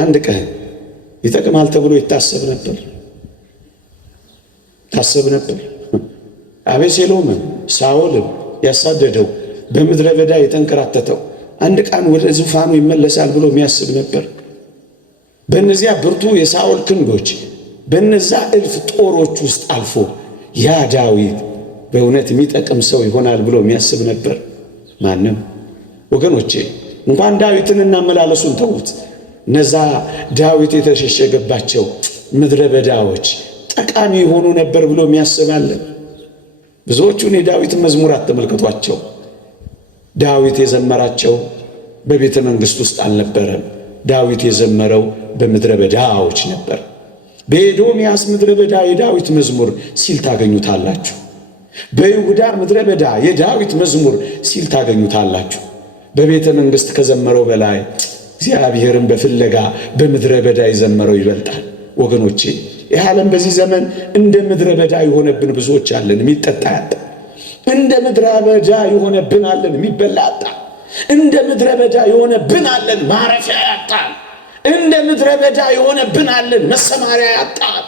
አንድ ቀን ይጠቅማል ተብሎ ይታሰብ ነበር። አቤሴሎምም ሳኦልም ያሳደደው በምድረ በዳ የተንከራተተው አንድ ቀን ወደ ዙፋኑ ይመለሳል ብሎ የሚያስብ ነበር። በእነዚያ ብርቱ የሳኦል ክንዶች በእነዛ እልፍ ጦሮች ውስጥ አልፎ ያ ዳዊት በእውነት የሚጠቅም ሰው ይሆናል ብሎ የሚያስብ ነበር? ማንም። ወገኖቼ እንኳን ዳዊትን እናመላለሱን ተዉት። እነዛ ዳዊት የተሸሸገባቸው ምድረ በዳዎች ጠቃሚ የሆኑ ነበር ብሎ የሚያስባለን? ብዙዎቹን የዳዊትን መዝሙራት ተመልከቷቸው። ዳዊት የዘመራቸው በቤተ መንግሥት ውስጥ አልነበረም። ዳዊት የዘመረው በምድረ በዳዎች ነበር። በኤዶምያስ ምድረ በዳ የዳዊት መዝሙር ሲል ታገኙታላችሁ። በይሁዳ ምድረ በዳ የዳዊት መዝሙር ሲል ታገኙታላችሁ። በቤተ መንግሥት ከዘመረው በላይ እግዚአብሔርን በፍለጋ በምድረ በዳ የዘመረው ይበልጣል። ወገኖቼ ይህ ዓለም በዚህ ዘመን እንደ ምድረ በዳ የሆነብን ብዙዎች አለን፣ የሚጠጣ ያጣ። እንደ ምድረ በዳ የሆነብን አለን፣ የሚበላ ያጣ። እንደ ምድረ በዳ የሆነብን አለን ማረፊያ ያጣን። እንደ ምድረ በዳ የሆነብን አለን መሰማሪያ ያጣን።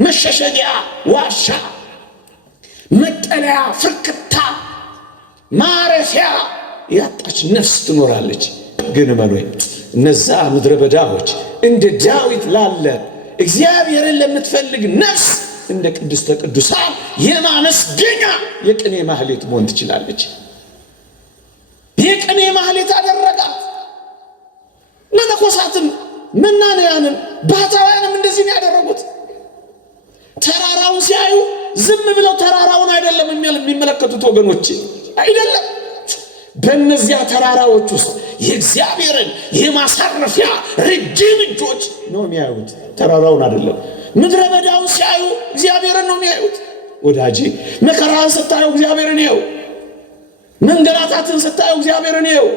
መሸሸጊያ ዋሻ፣ መጠለያ ፍርክታ፣ ማረፊያ ያጣች ነፍስ ትኖራለች። ግን መኖይ እነዛ ምድረ በዳዎች እንደ ዳዊት ላለ እግዚአብሔርን ለምትፈልግ ነፍስ እንደ ቅድስተ ቅዱሳን የማመስገኛ የቅኔ ማህሌት መሆን ትችላለች። የቅኔ ማህሌት አደረጋት። መነኮሳትም መናንያንም ባህታውያንም እንደዚህ ነው ያደረጉት። ተራራውን ሲያዩ ዝም ብለው ተራራውን አይደለም የሚመለከቱት ወገኖች፣ አይደለም። በእነዚያ ተራራዎች ውስጥ የእግዚአብሔርን የማሳረፊያ ረጅም እጆች ነው የሚያዩት፣ ተራራውን አይደለም። ምድረ በዳውን ሲያዩ እግዚአብሔርን ነው የሚያዩት። ወዳጄ መከራን ስታየው እግዚአብሔርን ይኸው፣ መንገላታትን ስታየው እግዚአብሔርን ይኸው።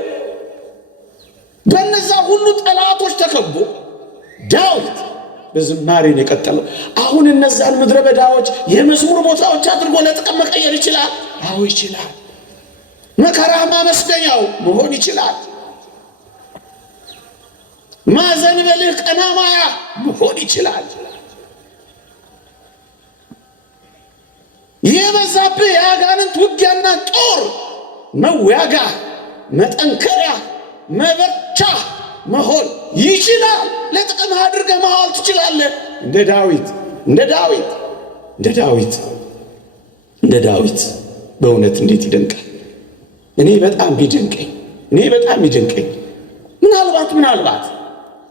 በእነዛ ሁሉ ጠላቶች ተከቦ ዳዊት በዝማሬ ነው የቀጠለው። አሁን እነዛን ምድረ በዳዎች የመዝሙር ቦታዎች አድርጎ ለጥቅም መቀየር ይችላል። አዎ ይችላል። መከራ ማመስገኛው መሆን ይችላል። ማዘንበልህ ቀና ማያ መሆን ይችላል። የበዛብህ የአጋንንት ውጊያና ጦር መዋጋ፣ መጠንከሪያ፣ መበርቻ መሆን ይችላል። ለጥቅም አድርገህ መዋል ትችላለህ። እንደ ዳዊት በእውነት እንዴት ይደንቃል! እኔ በጣም ይደንቀኝ ምናልባት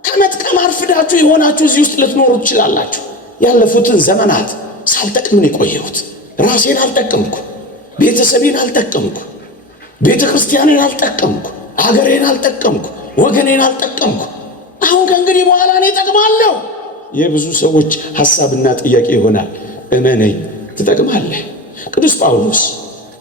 ከመጥቀም አርፍዳችሁ የሆናችሁ እዚህ ውስጥ ልትኖሩ ትችላላችሁ። ያለፉትን ዘመናት ሳልጠቅምን የቆየሁት ራሴን አልጠቀምኩ፣ ቤተሰቤን አልጠቀምኩ፣ ቤተ ክርስቲያኔን አልጠቀምኩ፣ አገሬን አልጠቀምኩ፣ ወገኔን አልጠቀምኩ። አሁን ከእንግዲህ በኋላ እኔ እጠቅማለሁ። የብዙ ሰዎች ሐሳብና ጥያቄ ይሆናል። እመነኝ ትጠቅማለህ። ቅዱስ ጳውሎስ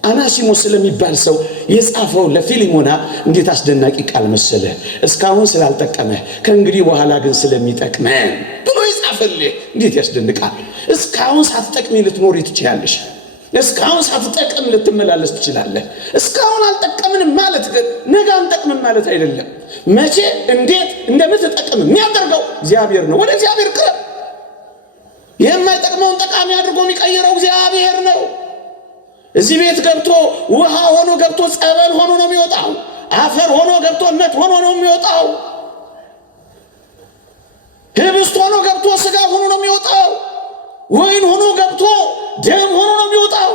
አናሲሞስ ስለሚባል ሰው የጻፈው ለፊሊሞና እንዴት አስደናቂ ቃል መሰለ! እስካሁን ስላልጠቀመህ ከእንግዲህ በኋላ ግን ስለሚጠቅመህ ብሎ የጻፈልህ እንዴት ያስደንቃል! እስካሁን ሳትጠቅሚ ልትኖር ትችላለሽ። እስካሁን ሳትጠቅም ልትመላለስ ትችላለህ። እስካሁን አልጠቀምንም ማለት ግን ነገ አንጠቅምም ማለት አይደለም። መቼ እንዴት እንደምትጠቅም የሚያደርገው እግዚአብሔር ነው። ወደ እግዚአብሔር ቅረብ። የማይጠቅመውን ጠቃሚ አድርጎ የሚቀይረው እግዚአብሔር ነው። እዚህ ቤት ገብቶ ውሃ ሆኖ ገብቶ ጸበል ሆኖ ነው የሚወጣው። አፈር ሆኖ ገብቶ እምነት ሆኖ ነው የሚወጣው። ህብስት ሆኖ ገብቶ ስጋ ሆኖ ነው የሚወጣው። ወይን ሆኖ ገብቶ ደም ሆኖ ነው የሚወጣው።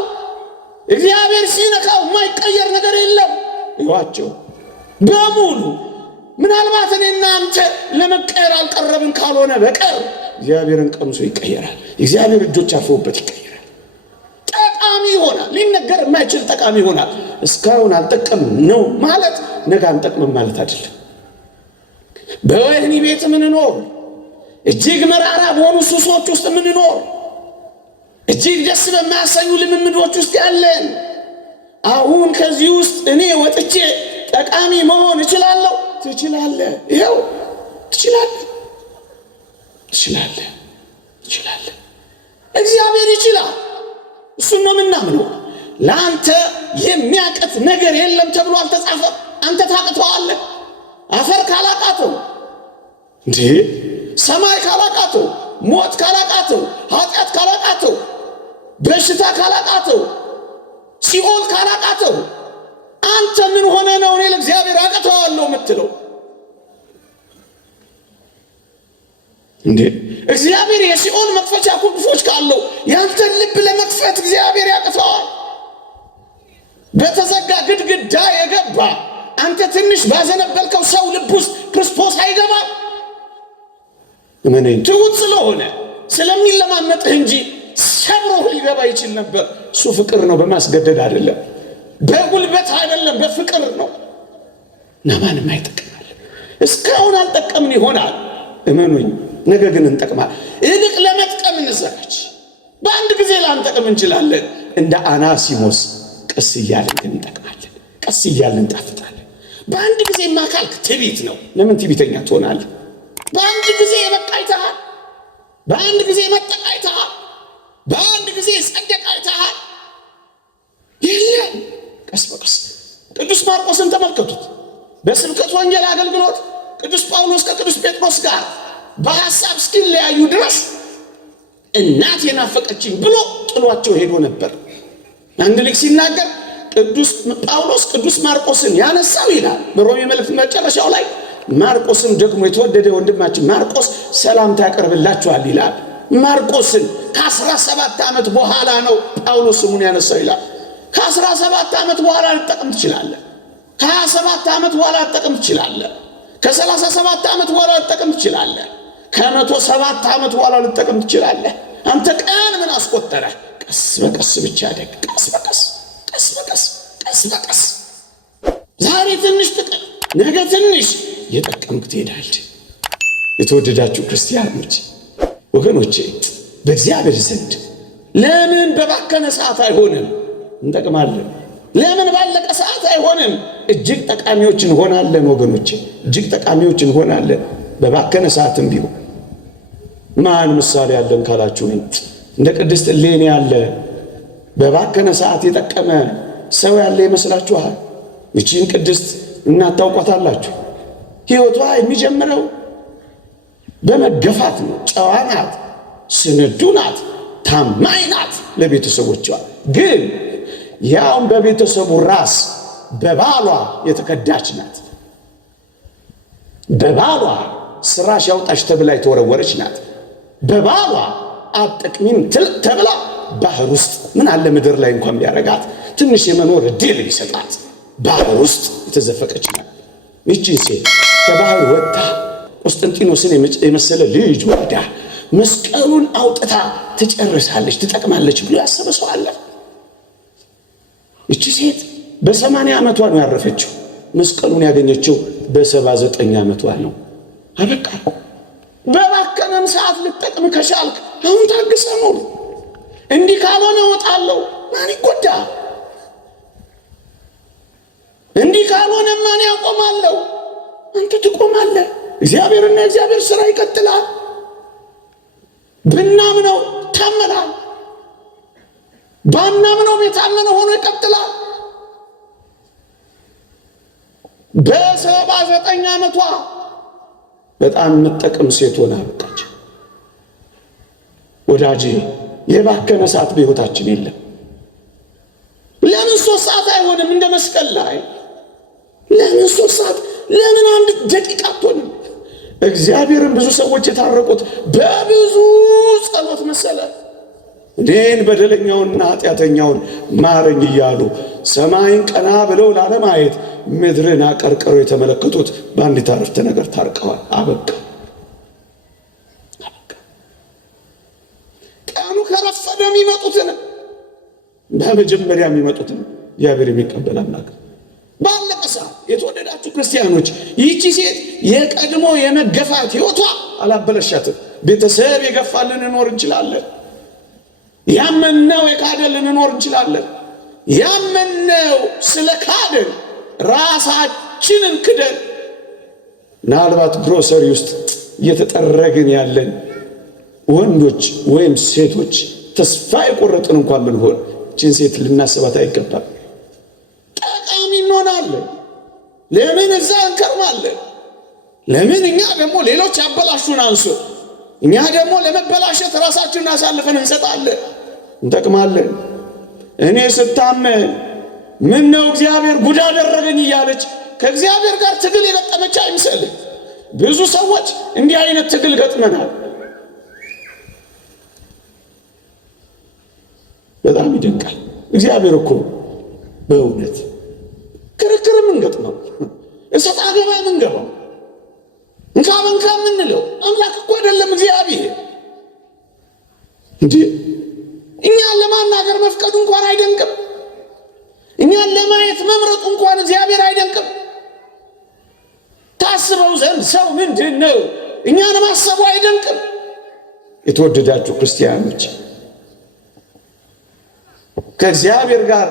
እግዚአብሔር ሲነካው የማይቀየር ነገር የለም። ይዋቸው በሙሉ ምናልባት እኔና አንተ ለመቀየር አልቀረብን ካልሆነ በቀር እግዚአብሔርን ቀምሶ ይቀየራል። እግዚአብሔር እጆች አርፈውበት ይቀየራል። ጠቃሚ ይሆናል። ሊነገር የማይችል ጠቃሚ ይሆናል። እስካሁን አልጠቀምም ነው ማለት ነገ አንጠቅምም ማለት አይደለም። በወህኒ ቤት ምንኖር፣ እጅግ መራራ በሆኑ ሱሶች ውስጥ ምንኖር፣ እጅግ ደስ በማያሰኙ ልምምዶች ውስጥ ያለን፣ አሁን ከዚህ ውስጥ እኔ ወጥቼ ጠቃሚ መሆን እችላለሁ። ትችላለህ። ይኸው ትችላለህ። እግዚአብሔር ይችላል። እሱን ነው የምናምነው። ለአንተ የሚያቅት ነገር የለም ተብሎ አልተጻፈም። አንተ ታቅተዋለህ። አፈር ካላቃተው እንዴ፣ ሰማይ ካላቃተው፣ ሞት ካላቃተው፣ ኃጢአት ካላቃተው፣ በሽታ ካላቃተው፣ ሲኦል ካላቃተው አንተ ምን ሆነ ነው እኔ ለእግዚአብሔር አቅተዋለሁ የምትለው? እንዴ እግዚአብሔር የሲኦል መክፈቻ ቁልፎች ካለው ያንተን ልብ ለመክፈት እግዚአብሔር ያቅተዋል። በተዘጋ ግድግዳ የገባ አንተ ትንሽ ባዘነበልከው ሰው ልብ ውስጥ ክርስቶስ አይገባም። እመነኝ፣ ትሁት ስለሆነ ስለሚለማመጥህ እንጂ ሰብሮህ ሊገባ ይችል ነበር። እሱ ፍቅር ነው፣ በማስገደድ አይደለም፣ በጉልበት አይደለም፣ በፍቅር ነው። እና ማንም አይጠቅማል። እስካሁን አልጠቀምን ይሆናል፣ እመኑኝ፣ ነገ ግን እንጠቅማል። ይልቅ ለመጥቀም እንዘጋጅ። በአንድ ጊዜ ላንጠቅም እንችላለን። እንደ አናሲሞስ ቀስ እያለን ግን እንጠቅማለን፣ ቀስ እያለን እንጣፍጣለን። በአንድ ጊዜ ማካልክ ትዕቢት ነው። ለምን ትዕቢተኛ ትሆናለህ? በአንድ ጊዜ የበቃ አይተሃል። በአንድ ጊዜ መጠቅ አይተሃል። በአንድ ጊዜ ጸደቅ አይተሃል። የለም፣ ቀስ በቀስ ቅዱስ ማርቆስን ተመልከቱት። በስብከት ወንጌል አገልግሎት ቅዱስ ጳውሎስ ከቅዱስ ጴጥሮስ ጋር በሐሳብ እስኪለያዩ ድረስ እናቴ ናፈቀችኝ ብሎ ጥሏቸው ሄዶ ነበር። አንድ ልክ ሲናገር ቅዱስ ጳውሎስ ቅዱስ ማርቆስን ያነሳው ይላል በሮሜ መልእክት መጨረሻው ላይ ማርቆስም ደግሞ የተወደደ ወንድማችን ማርቆስ ሰላምታ ያቀርብላችኋል ይላል። ማርቆስን ከ17 ዓመት በኋላ ነው ጳውሎስ ስሙን ያነሳው ይላል። ከ17 ዓመት በኋላ ልጠቅም ትችላለህ። ከ27 ዓመት በኋላ ልጠቅም ትችላለህ። ከ37 ዓመት በኋላ ልጠቅም ትችላለህ። ከ107 ዓመት በኋላ ልጠቅም ትችላለህ። አንተ ቀን ምን አስቆጠረ? ቀስ በቀስ ብቻ ደግ ቀስ በቀስ ቀስ በቀስ ቀስ በቀስ ዛሬ ትንሽ ጥቅም ነገ ትንሽ የጠቀምክ ትሄዳለህ። የተወደዳችሁ ክርስቲያኖች ወገኖቼ በእግዚአብሔር ዘንድ ለምን በባከነ ሰዓት አይሆንም? እንጠቅማለን። ለምን ባለቀ ሰዓት አይሆንም? እጅግ ጠቃሚዎች እንሆናለን ወገኖቼ፣ እጅግ ጠቃሚዎች እንሆናለን። በባከነ ሰዓትም ቢሆን ማን ምሳሌ ያለን ካላችሁ እንደ ቅድስት እሌኒ ያለ በባከነ ሰዓት የጠቀመ ሰው ያለ ይመስላችኋል? ይቺን ቅድስት እናት ታውቋታላችሁ። ሕይወቷ የሚጀምረው በመገፋት ነው። ጨዋ ናት፣ ስንዱ ናት፣ ታማኝ ናት ለቤተሰቦቿ። ግን ያውም በቤተሰቡ ራስ በባሏ የተከዳች ናት። በባሏ ስራሽ ያውጣሽ ተብላ የተወረወረች ናት። በባሏ አትጠቅሚም ተብላ ባህር ውስጥ ምን አለ ምድር ላይ እንኳን ቢያረጋት ትንሽ የመኖር ዕድል ቢሰጣት ባህር ውስጥ የተዘፈቀች ናት። ይህችን ሴት ከባህር ወጥታ ቆስጠንጢኖስን የመሰለ ልጅ ወልዳ መስቀሉን አውጥታ ትጨርሳለች፣ ትጠቅማለች ብሎ ያሰበ ሰው አለ? ይቺ ሴት በ80 ዓመቷ ነው ያረፈችው። መስቀሉን ያገኘችው በ79 ዓመቷ ነው። አበቃ። በባከነም ሰዓት ልጠቅም ከቻልክ አሁን ታግሰ ነው። እንዲህ ካልሆነ እወጣለሁ፣ ማን ይጎዳ? እንዲህ ካልሆነ ማን ያቆማለሁ? አንተ ትቆማለህ። እግዚአብሔርና እግዚአብሔር ሥራ ይቀጥላል። ብናምነው ታመናል፣ ባናምነው የታመነ ሆኖ ይቀጥላል። በ79 ዓመቷ በጣም የምትጠቅም ሴት ሆና አበቃች። ወዳጄ የባከነ ሰዓት በሕይወታችን የለም። ለምን 3 ሰዓት አይሆንም? እንደ መስቀል ላይ ለምን 3 ሰዓት? ለምን 1 ደቂቃ አትሆንም? እግዚአብሔርን ብዙ ሰዎች የታረቁት በብዙ ጸሎት መሰለ። እኔን በደለኛውንና ኃጢአተኛውን ማረኝ እያሉ ሰማይን ቀና ብለው ላለማየት ምድርን አቀርቅረው የተመለከቱት በአንዲት አረፍተ ነገር ታርቀዋል። አበቃ። ቀኑ ከረፈደ የሚመጡትን በመጀመሪያ የሚመጡትን እግዚአብሔር የሚቀበል አምላክ ባለቀ ሰዓት። የተወደዳችሁ ክርስቲያኖች ይህቺ ሴት የቀድሞ የመገፋት ሕይወቷ አላበለሻትም። ቤተሰብ የገፋልን ልንኖር እንችላለን። ያመነው የካደን ልንኖር እንችላለን። ያመነው ስለ ካደን ራሳችንን ክደን ምናልባት ግሮሰሪ ውስጥ እየተጠረግን ያለን ወንዶች ወይም ሴቶች ተስፋ የቆረጥን እንኳን ብንሆን ይህችን ሴት ልናስባት አይገባም። ጠቃሚ እንሆናለን። ለምን እዛ እንከርማለን? ለምን እኛ ደግሞ ሌሎች ያበላሹን አንሶ እኛ ደግሞ ለመበላሸት ራሳችንን አሳልፈን እንሰጣለን? እንጠቅማለን። እኔ ስታመን ምን ነው እግዚአብሔር ጉድ አደረገኝ እያለች ከእግዚአብሔር ጋር ትግል የገጠመች አይምሰልህ። ብዙ ሰዎች እንዲህ አይነት ትግል ገጥመናል። በጣም ይደንቃል። እግዚአብሔር እኮ በእውነት ክርክር የምንገጥመው እሰጥ አገባ የምንገባው እንካ በንካ የምንለው አምላክ እኮ አይደለም እግዚአብሔር። እንዲህ እኛን ለማናገር መፍቀዱ እንኳን አይደንቅም። እኛን ለማየት መምረጡ እንኳን እግዚአብሔር አይደንቅም። ታስበው ዘንድ ሰው ምንድን ነው? እኛን ማሰቡ አይደንቅም። የተወደዳችሁ ክርስቲያኖች ከእግዚአብሔር ጋር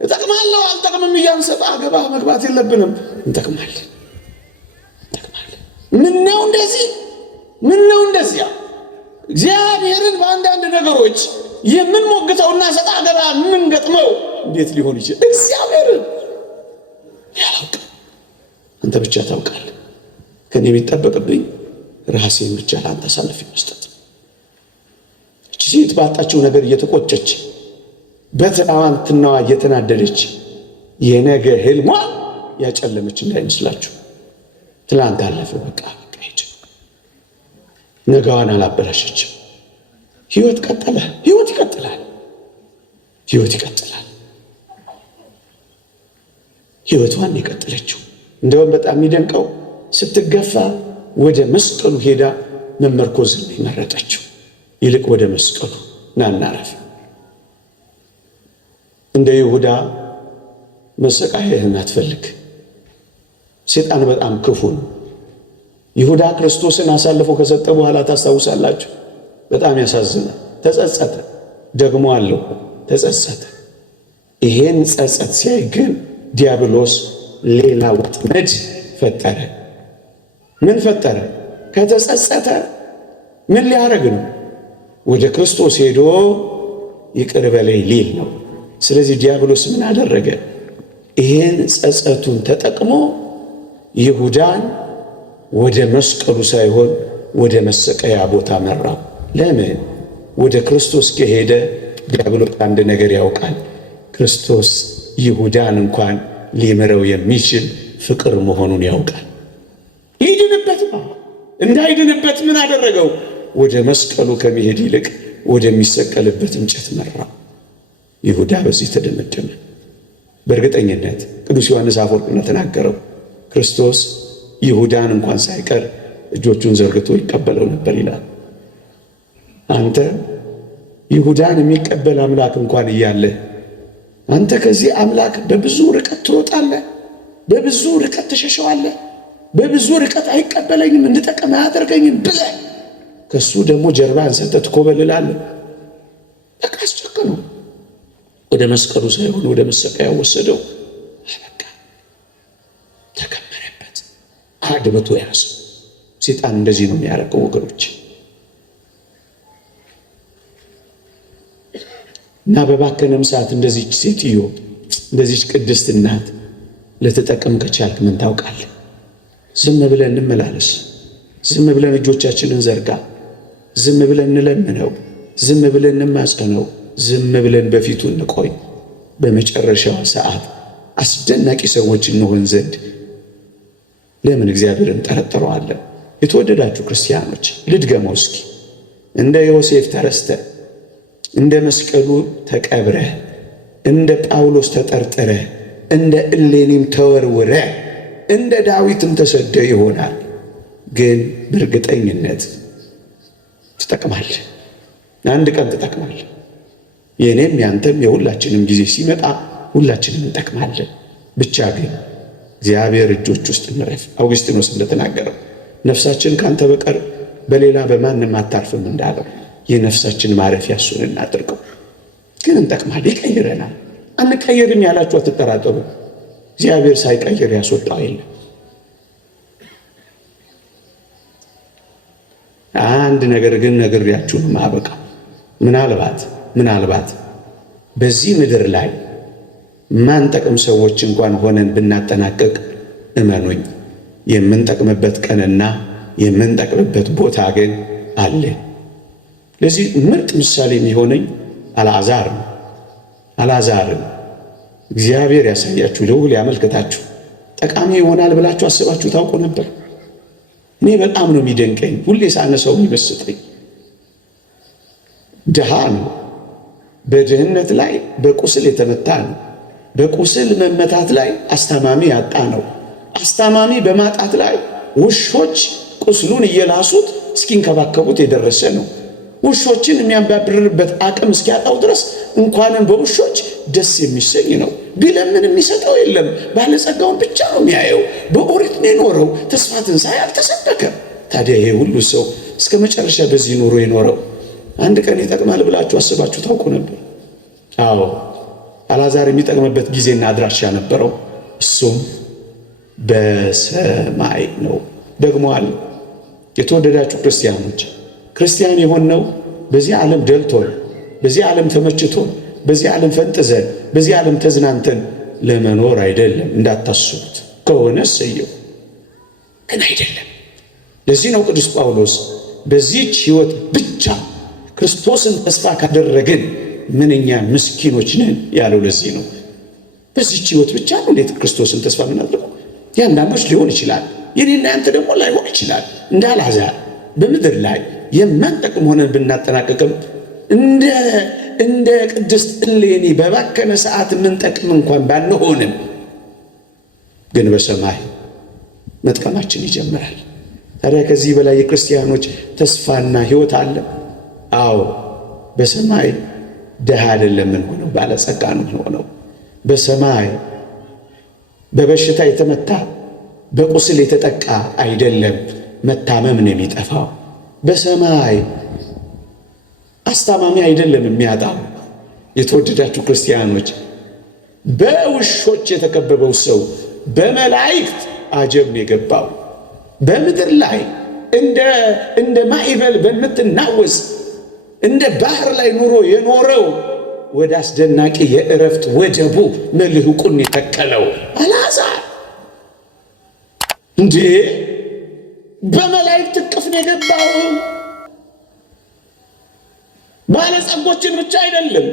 እጠቅማለሁ አልጠቅምም እያንሰጣ ገባ መግባት የለብንም። እንጠቅማለን። ምነው እንደዚህ ምነው እንደዚያ እግዚአብሔርን በአንዳንድ ነገሮች የምንሞግተውና ሰጣ ገባ የምንገጥመው እንዴት ሊሆን ይችላል? እግዚአብሔርን ያላውቅ አንተ ብቻ ታውቃለህ። ከኔ የሚጠበቅብኝ ራሴን ብቻ ለአንተ አሳልፌ መስጠት። እቺ ሴት ባጣችው ነገር እየተቆጨች በትናንትናዋ እየተናደደች የነገ ህልሟ ያጨለመች እንዳይመስላችሁ። ትላንት አለፈ፣ በቃ ሄደ። ነገዋን አላበላሸችም። ህይወት ቀጠለ። ህይወት ይቀጥላል። ህይወት ይቀጥላል። ህይወቷን የቀጠለችው እንደውም በጣም የሚደንቀው ስትገፋ ወደ መስቀሉ ሄዳ መመርኮዝን የመረጠችው። ይልቅ ወደ መስቀሉ ናናረፍ። እንደ ይሁዳ መሰቃየህን አትፈልግ። ሰይጣን በጣም ክፉ ነው። ይሁዳ ክርስቶስን አሳልፎ ከሰጠ በኋላ ታስታውሳላችሁ፣ በጣም ያሳዝናል። ተጸጸተ፣ ደግሞ አለው ተጸጸተ። ይሄን ጸጸት ሲያይ ግን ዲያብሎስ ሌላ ወጥመድ ፈጠረ። ምን ፈጠረ? ከተጸጸተ ምን ሊያደርግ ነው? ወደ ክርስቶስ ሄዶ ይቅር በለኝ ሊል ነው። ስለዚህ ዲያብሎስ ምን አደረገ? ይሄን ጸጸቱን ተጠቅሞ ይሁዳን ወደ መስቀሉ ሳይሆን ወደ መሰቀያ ቦታ መራው። ለምን? ወደ ክርስቶስ ከሄደ ዲያብሎስ አንድ ነገር ያውቃል። ክርስቶስ ይሁዳን እንኳን ሊምረው የሚችል ፍቅር መሆኑን ያውቃል። ይድንበት እንዳይድንበት ምን አደረገው? ወደ መስቀሉ ከመሄድ ይልቅ ወደሚሰቀልበት እንጨት መራው። ይሁዳ በዚህ ተደመደመ። በእርግጠኝነት ቅዱስ ዮሐንስ አፈወርቅ እንደተናገረው ክርስቶስ ይሁዳን እንኳን ሳይቀር እጆቹን ዘርግቶ ይቀበለው ነበር ይላል። አንተ ይሁዳን የሚቀበል አምላክ እንኳን እያለ አንተ ከዚህ አምላክ በብዙ ርቀት ትሮጣለህ፣ በብዙ ርቀት ትሸሸዋለህ፣ በብዙ ርቀት አይቀበለኝም፣ እንድጠቀም አያደርገኝም ብለህ ከሱ ደግሞ ጀርባህን ሰጥተህ ትኮበልላለህ። በቃ አስጨክኖ ወደ መስቀሉ ሳይሆን ወደ መሰቀያው ወሰደው። አበቃ፣ ተከመረበት፣ አድብቶ ያዘው። ሰይጣን እንደዚህ ነው የሚያደርገው ወገኖች። እና በባከነም ሰዓት እንደዚች ሴትዮ እንደዚች ቅድስት እናት ለተጠቀም ከቻልክ ምን ታውቃለህ? ዝም ብለን እንመላለስ፣ ዝም ብለን እጆቻችንን ዘርጋ፣ ዝም ብለን እንለምነው፣ ዝም ብለን እንማጸነው፣ ዝም ብለን በፊቱ እንቆይ። በመጨረሻው ሰዓት አስደናቂ ሰዎች እንሆን ዘንድ ለምን እግዚአብሔርን ጠረጥረዋለን? የተወደዳችሁ ክርስቲያኖች ልድገመው እስኪ። እንደ ዮሴፍ ተረስተ፣ እንደ መስቀሉ ተቀብረ፣ እንደ ጳውሎስ ተጠርጥረ፣ እንደ እሌኒም ተወርውረ፣ እንደ ዳዊትም ተሰደ ይሆናል። ግን በእርግጠኝነት ትጠቅማለህ። አንድ ቀን ትጠቅማለህ። የእኔም ያንተም የሁላችንም ጊዜ ሲመጣ ሁላችንም እንጠቅማለን። ብቻ ግን እግዚአብሔር እጆች ውስጥ እንረፍ። አውግስጢኖስ እንደተናገረው ነፍሳችን ካንተ በቀር በሌላ በማንም አታርፍም እንዳለው የነፍሳችን ማረፊያ እሱን እናድርገው። ግን እንጠቅማል፣ ይቀይረናል። አንቀየርም ያላችሁ አትጠራጠሩ። እግዚአብሔር ሳይቀይር ያስወጣው የለም። አንድ ነገር ግን ነግሬያችሁ ነው ማበቃ። ምናልባት በዚህ ምድር ላይ ማንጠቅም ሰዎች እንኳን ሆነን ብናጠናቀቅ እመኑኝ የምንጠቅምበት ቀንና የምንጠቅምበት ቦታ ግን አለ። ለዚህ ምርጥ ምሳሌ የሚሆነኝ አልዓዛርን እግዚአብሔር ያሳያችሁ፣ ልዑል ያመልክታችሁ። ጠቃሚ ይሆናል ብላችሁ አስባችሁ ታውቁ ነበር? እኔ በጣም ነው የሚደንቀኝ፣ ሁሌ ሳነሳው የሚመስጠኝ። ድሃ ነው፣ በድህነት ላይ በቁስል የተመታ ነው፣ በቁስል መመታት ላይ አስታማሚ ያጣ ነው፣ አስታማሚ በማጣት ላይ ውሾች ቁስሉን እየላሱት እስኪንከባከቡት የደረሰ ነው። ውሾችን የሚያባብርበት አቅም እስኪያጣው ድረስ እንኳንም በውሾች ደስ የሚሰኝ ነው። ቢለምን የሚሰጠው የለም፣ ባለጸጋውን ብቻ ነው የሚያየው። በኦሪት ነው የኖረው፣ ተስፋ ትንሣኤ አልተሰበከም። ታዲያ ይሄ ሁሉ ሰው እስከ መጨረሻ በዚህ ኑሮ የኖረው አንድ ቀን ይጠቅማል ብላችሁ አስባችሁ ታውቁ ነበር? አዎ፣ አልዓዛር የሚጠቅምበት ጊዜና አድራሻ ነበረው። እሱም በሰማይ ነው። ደግሞ አለ። የተወደዳችሁ ክርስቲያኖች፣ ክርስቲያን የሆነው በዚህ ዓለም ደልቶን፣ በዚህ ዓለም ተመችቶን፣ በዚህ ዓለም ፈንጥዘን፣ በዚህ ዓለም ተዝናንተን ለመኖር አይደለም። እንዳታስቡት። ከሆነ እሰየው፣ ግን አይደለም። ለዚህ ነው ቅዱስ ጳውሎስ በዚህች ሕይወት ብቻ ክርስቶስን ተስፋ ካደረግን ምንኛ ምስኪኖች ነን ያለው። ለዚህ ነው በዚህች ሕይወት ብቻ ነው እንዴት ክርስቶስን ተስፋ የምናደርገው? የአንዳንዶች ሊሆን ይችላል፣ የኔና ያንተ ደግሞ ላይሆን ይችላል። እንደ አልዓዛር በምድር ላይ የማንጠቅም ሆነን ብናጠናቀቅም እንደ ቅድስት እሌኒ በባከነ ሰዓት የምንጠቅም እንኳን ባንሆንም ግን በሰማይ መጥቀማችን ይጀምራል። ታዲያ ከዚህ በላይ የክርስቲያኖች ተስፋና ሕይወት አለ? አዎ፣ በሰማይ ድሃ አይደለም ምን ሆነው ባለጸጋ ነው ሆነው። በሰማይ በበሽታ የተመታ በቁስል የተጠቃ አይደለም መታመም ነው የሚጠፋው። በሰማይ አስታማሚ አይደለም የሚያጣው። የተወደዳችሁ ክርስቲያኖች፣ በውሾች የተከበበው ሰው በመላእክት አጀብ ነው የገባው። በምድር ላይ እንደ ማዕበል በምትናወዝ እንደ ባህር ላይ ኑሮ የኖረው ወደ አስደናቂ የእረፍት ወጀቡ መልህቁን የተከለው አልዓዛር እንዴ በመላእክት እቅፍ ነው የገባው። ባለጸጎችን ብቻ አይደለም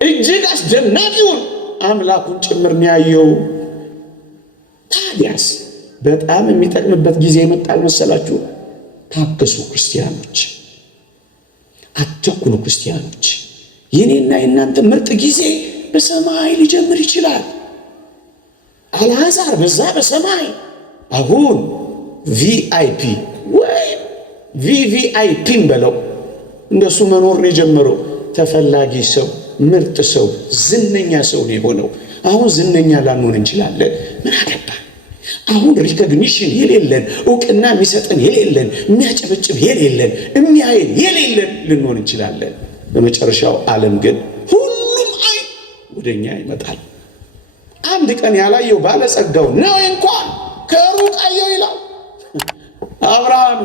እጅግ አስደናቂውን አምላኩን ጭምር ነው ያየው። ታዲያስ በጣም የሚጠቅምበት ጊዜ ይመጣል መሰላችሁ? ታገሱ ክርስቲያኖች፣ አትቸኩሉ ክርስቲያኖች። የኔና የእናንተ ምርጥ ጊዜ በሰማይ ሊጀምር ይችላል። አልዓዛር በዛ በሰማይ አሁን ቪአይፒ ወይም ቪቪአይፒን በለው እንደሱ መኖር ነው የጀመረው። ተፈላጊ ሰው፣ ምርጥ ሰው፣ ዝነኛ ሰው ነው የሆነው። አሁን ዝነኛ ላንሆን እንችላለን። ምን አገባ? አሁን ሪኮግኒሽን የሌለን፣ እውቅና የሚሰጠን የሌለን፣ የሚያጨበጭብ የሌለን፣ የሚያየን የሌለን ልንሆን እንችላለን። በመጨረሻው ዓለም ግን ሁሉም አይን ወደኛ ይመጣል። አንድ ቀን ያላየው ባለጸጋው ነው እንኳን ከሩቅ አየው ይላል አብርሃም።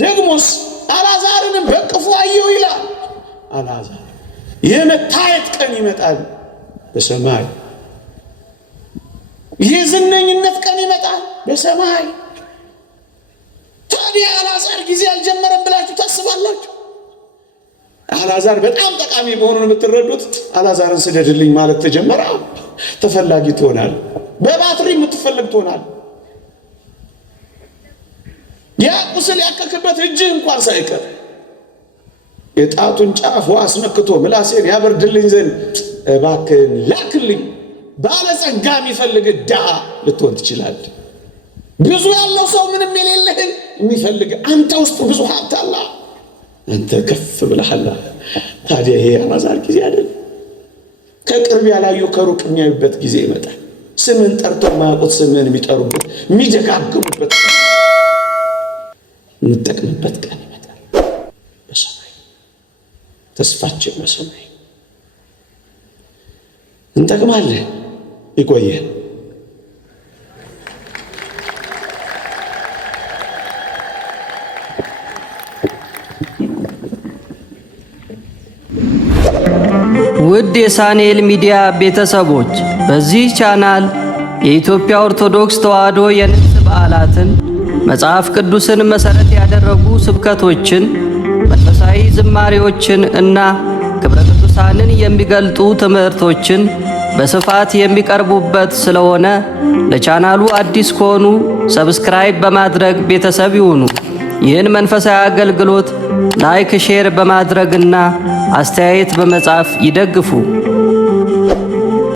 ደግሞስ አልዓዛርንም በቅፉ አየው ይላል። አልዓዛር የመታየት ቀን ይመጣል በሰማይ። የዝነኝነት ቀን ይመጣል በሰማይ። ታዲያ አልዓዛር ጊዜ አልጀመረም ብላችሁ ታስባላችሁ? አልዓዛር በጣም ጠቃሚ መሆኑን የምትረዱት አልዓዛርን ስደድልኝ ማለት ተጀመረ። ተፈላጊ ትሆናል፣ በባትሪ የምትፈልግ ትሆናል። ያ ቁስል ያከክበት እጅህ እንኳን ሳይቀር የጣቱን ጫፍ አስነክቶ ምላሴን ያበርድልኝ ዘንድ እባክህን ላክልኝ ባለጸጋ የሚፈልግ ድሃ ልትሆን ትችላለህ። ብዙ ያለው ሰው ምንም የሌለህን የሚፈልግ አንተ ውስጥ ብዙ ሀብት አለ፣ አንተ ከፍ ብለሃል። ታዲያ ይሄ አልዓዛር ጊዜ አይደል? ከቅርብ ያላዩ ከሩቅ የሚያዩበት ጊዜ ይመጣል። ስምን ጠርቶ የማያውቁት ስምን የሚጠሩበት የሚደጋግሙበት የምንጠቅምበት ቀን ይመጣል በሰማይ። ተስፋችን በሰማይ እንጠቅማለን። ይቆየን። ውድ የሳንኤል ሚዲያ ቤተሰቦች በዚህ ቻናል የኢትዮጵያ ኦርቶዶክስ ተዋሕዶ የንግስ በዓላትን፣ መጽሐፍ ቅዱስን መሠረት ያደረጉ ስብከቶችን፣ መንፈሳዊ ዝማሬዎችን እና ክብረ ቅዱሳንን የሚገልጡ ትምህርቶችን በስፋት የሚቀርቡበት ስለሆነ ለቻናሉ አዲስ ከሆኑ ሰብስክራይብ በማድረግ ቤተሰብ ይሁኑ። ይህን መንፈሳዊ አገልግሎት ላይክ፣ ሼር በማድረግና አስተያየት በመጻፍ ይደግፉ።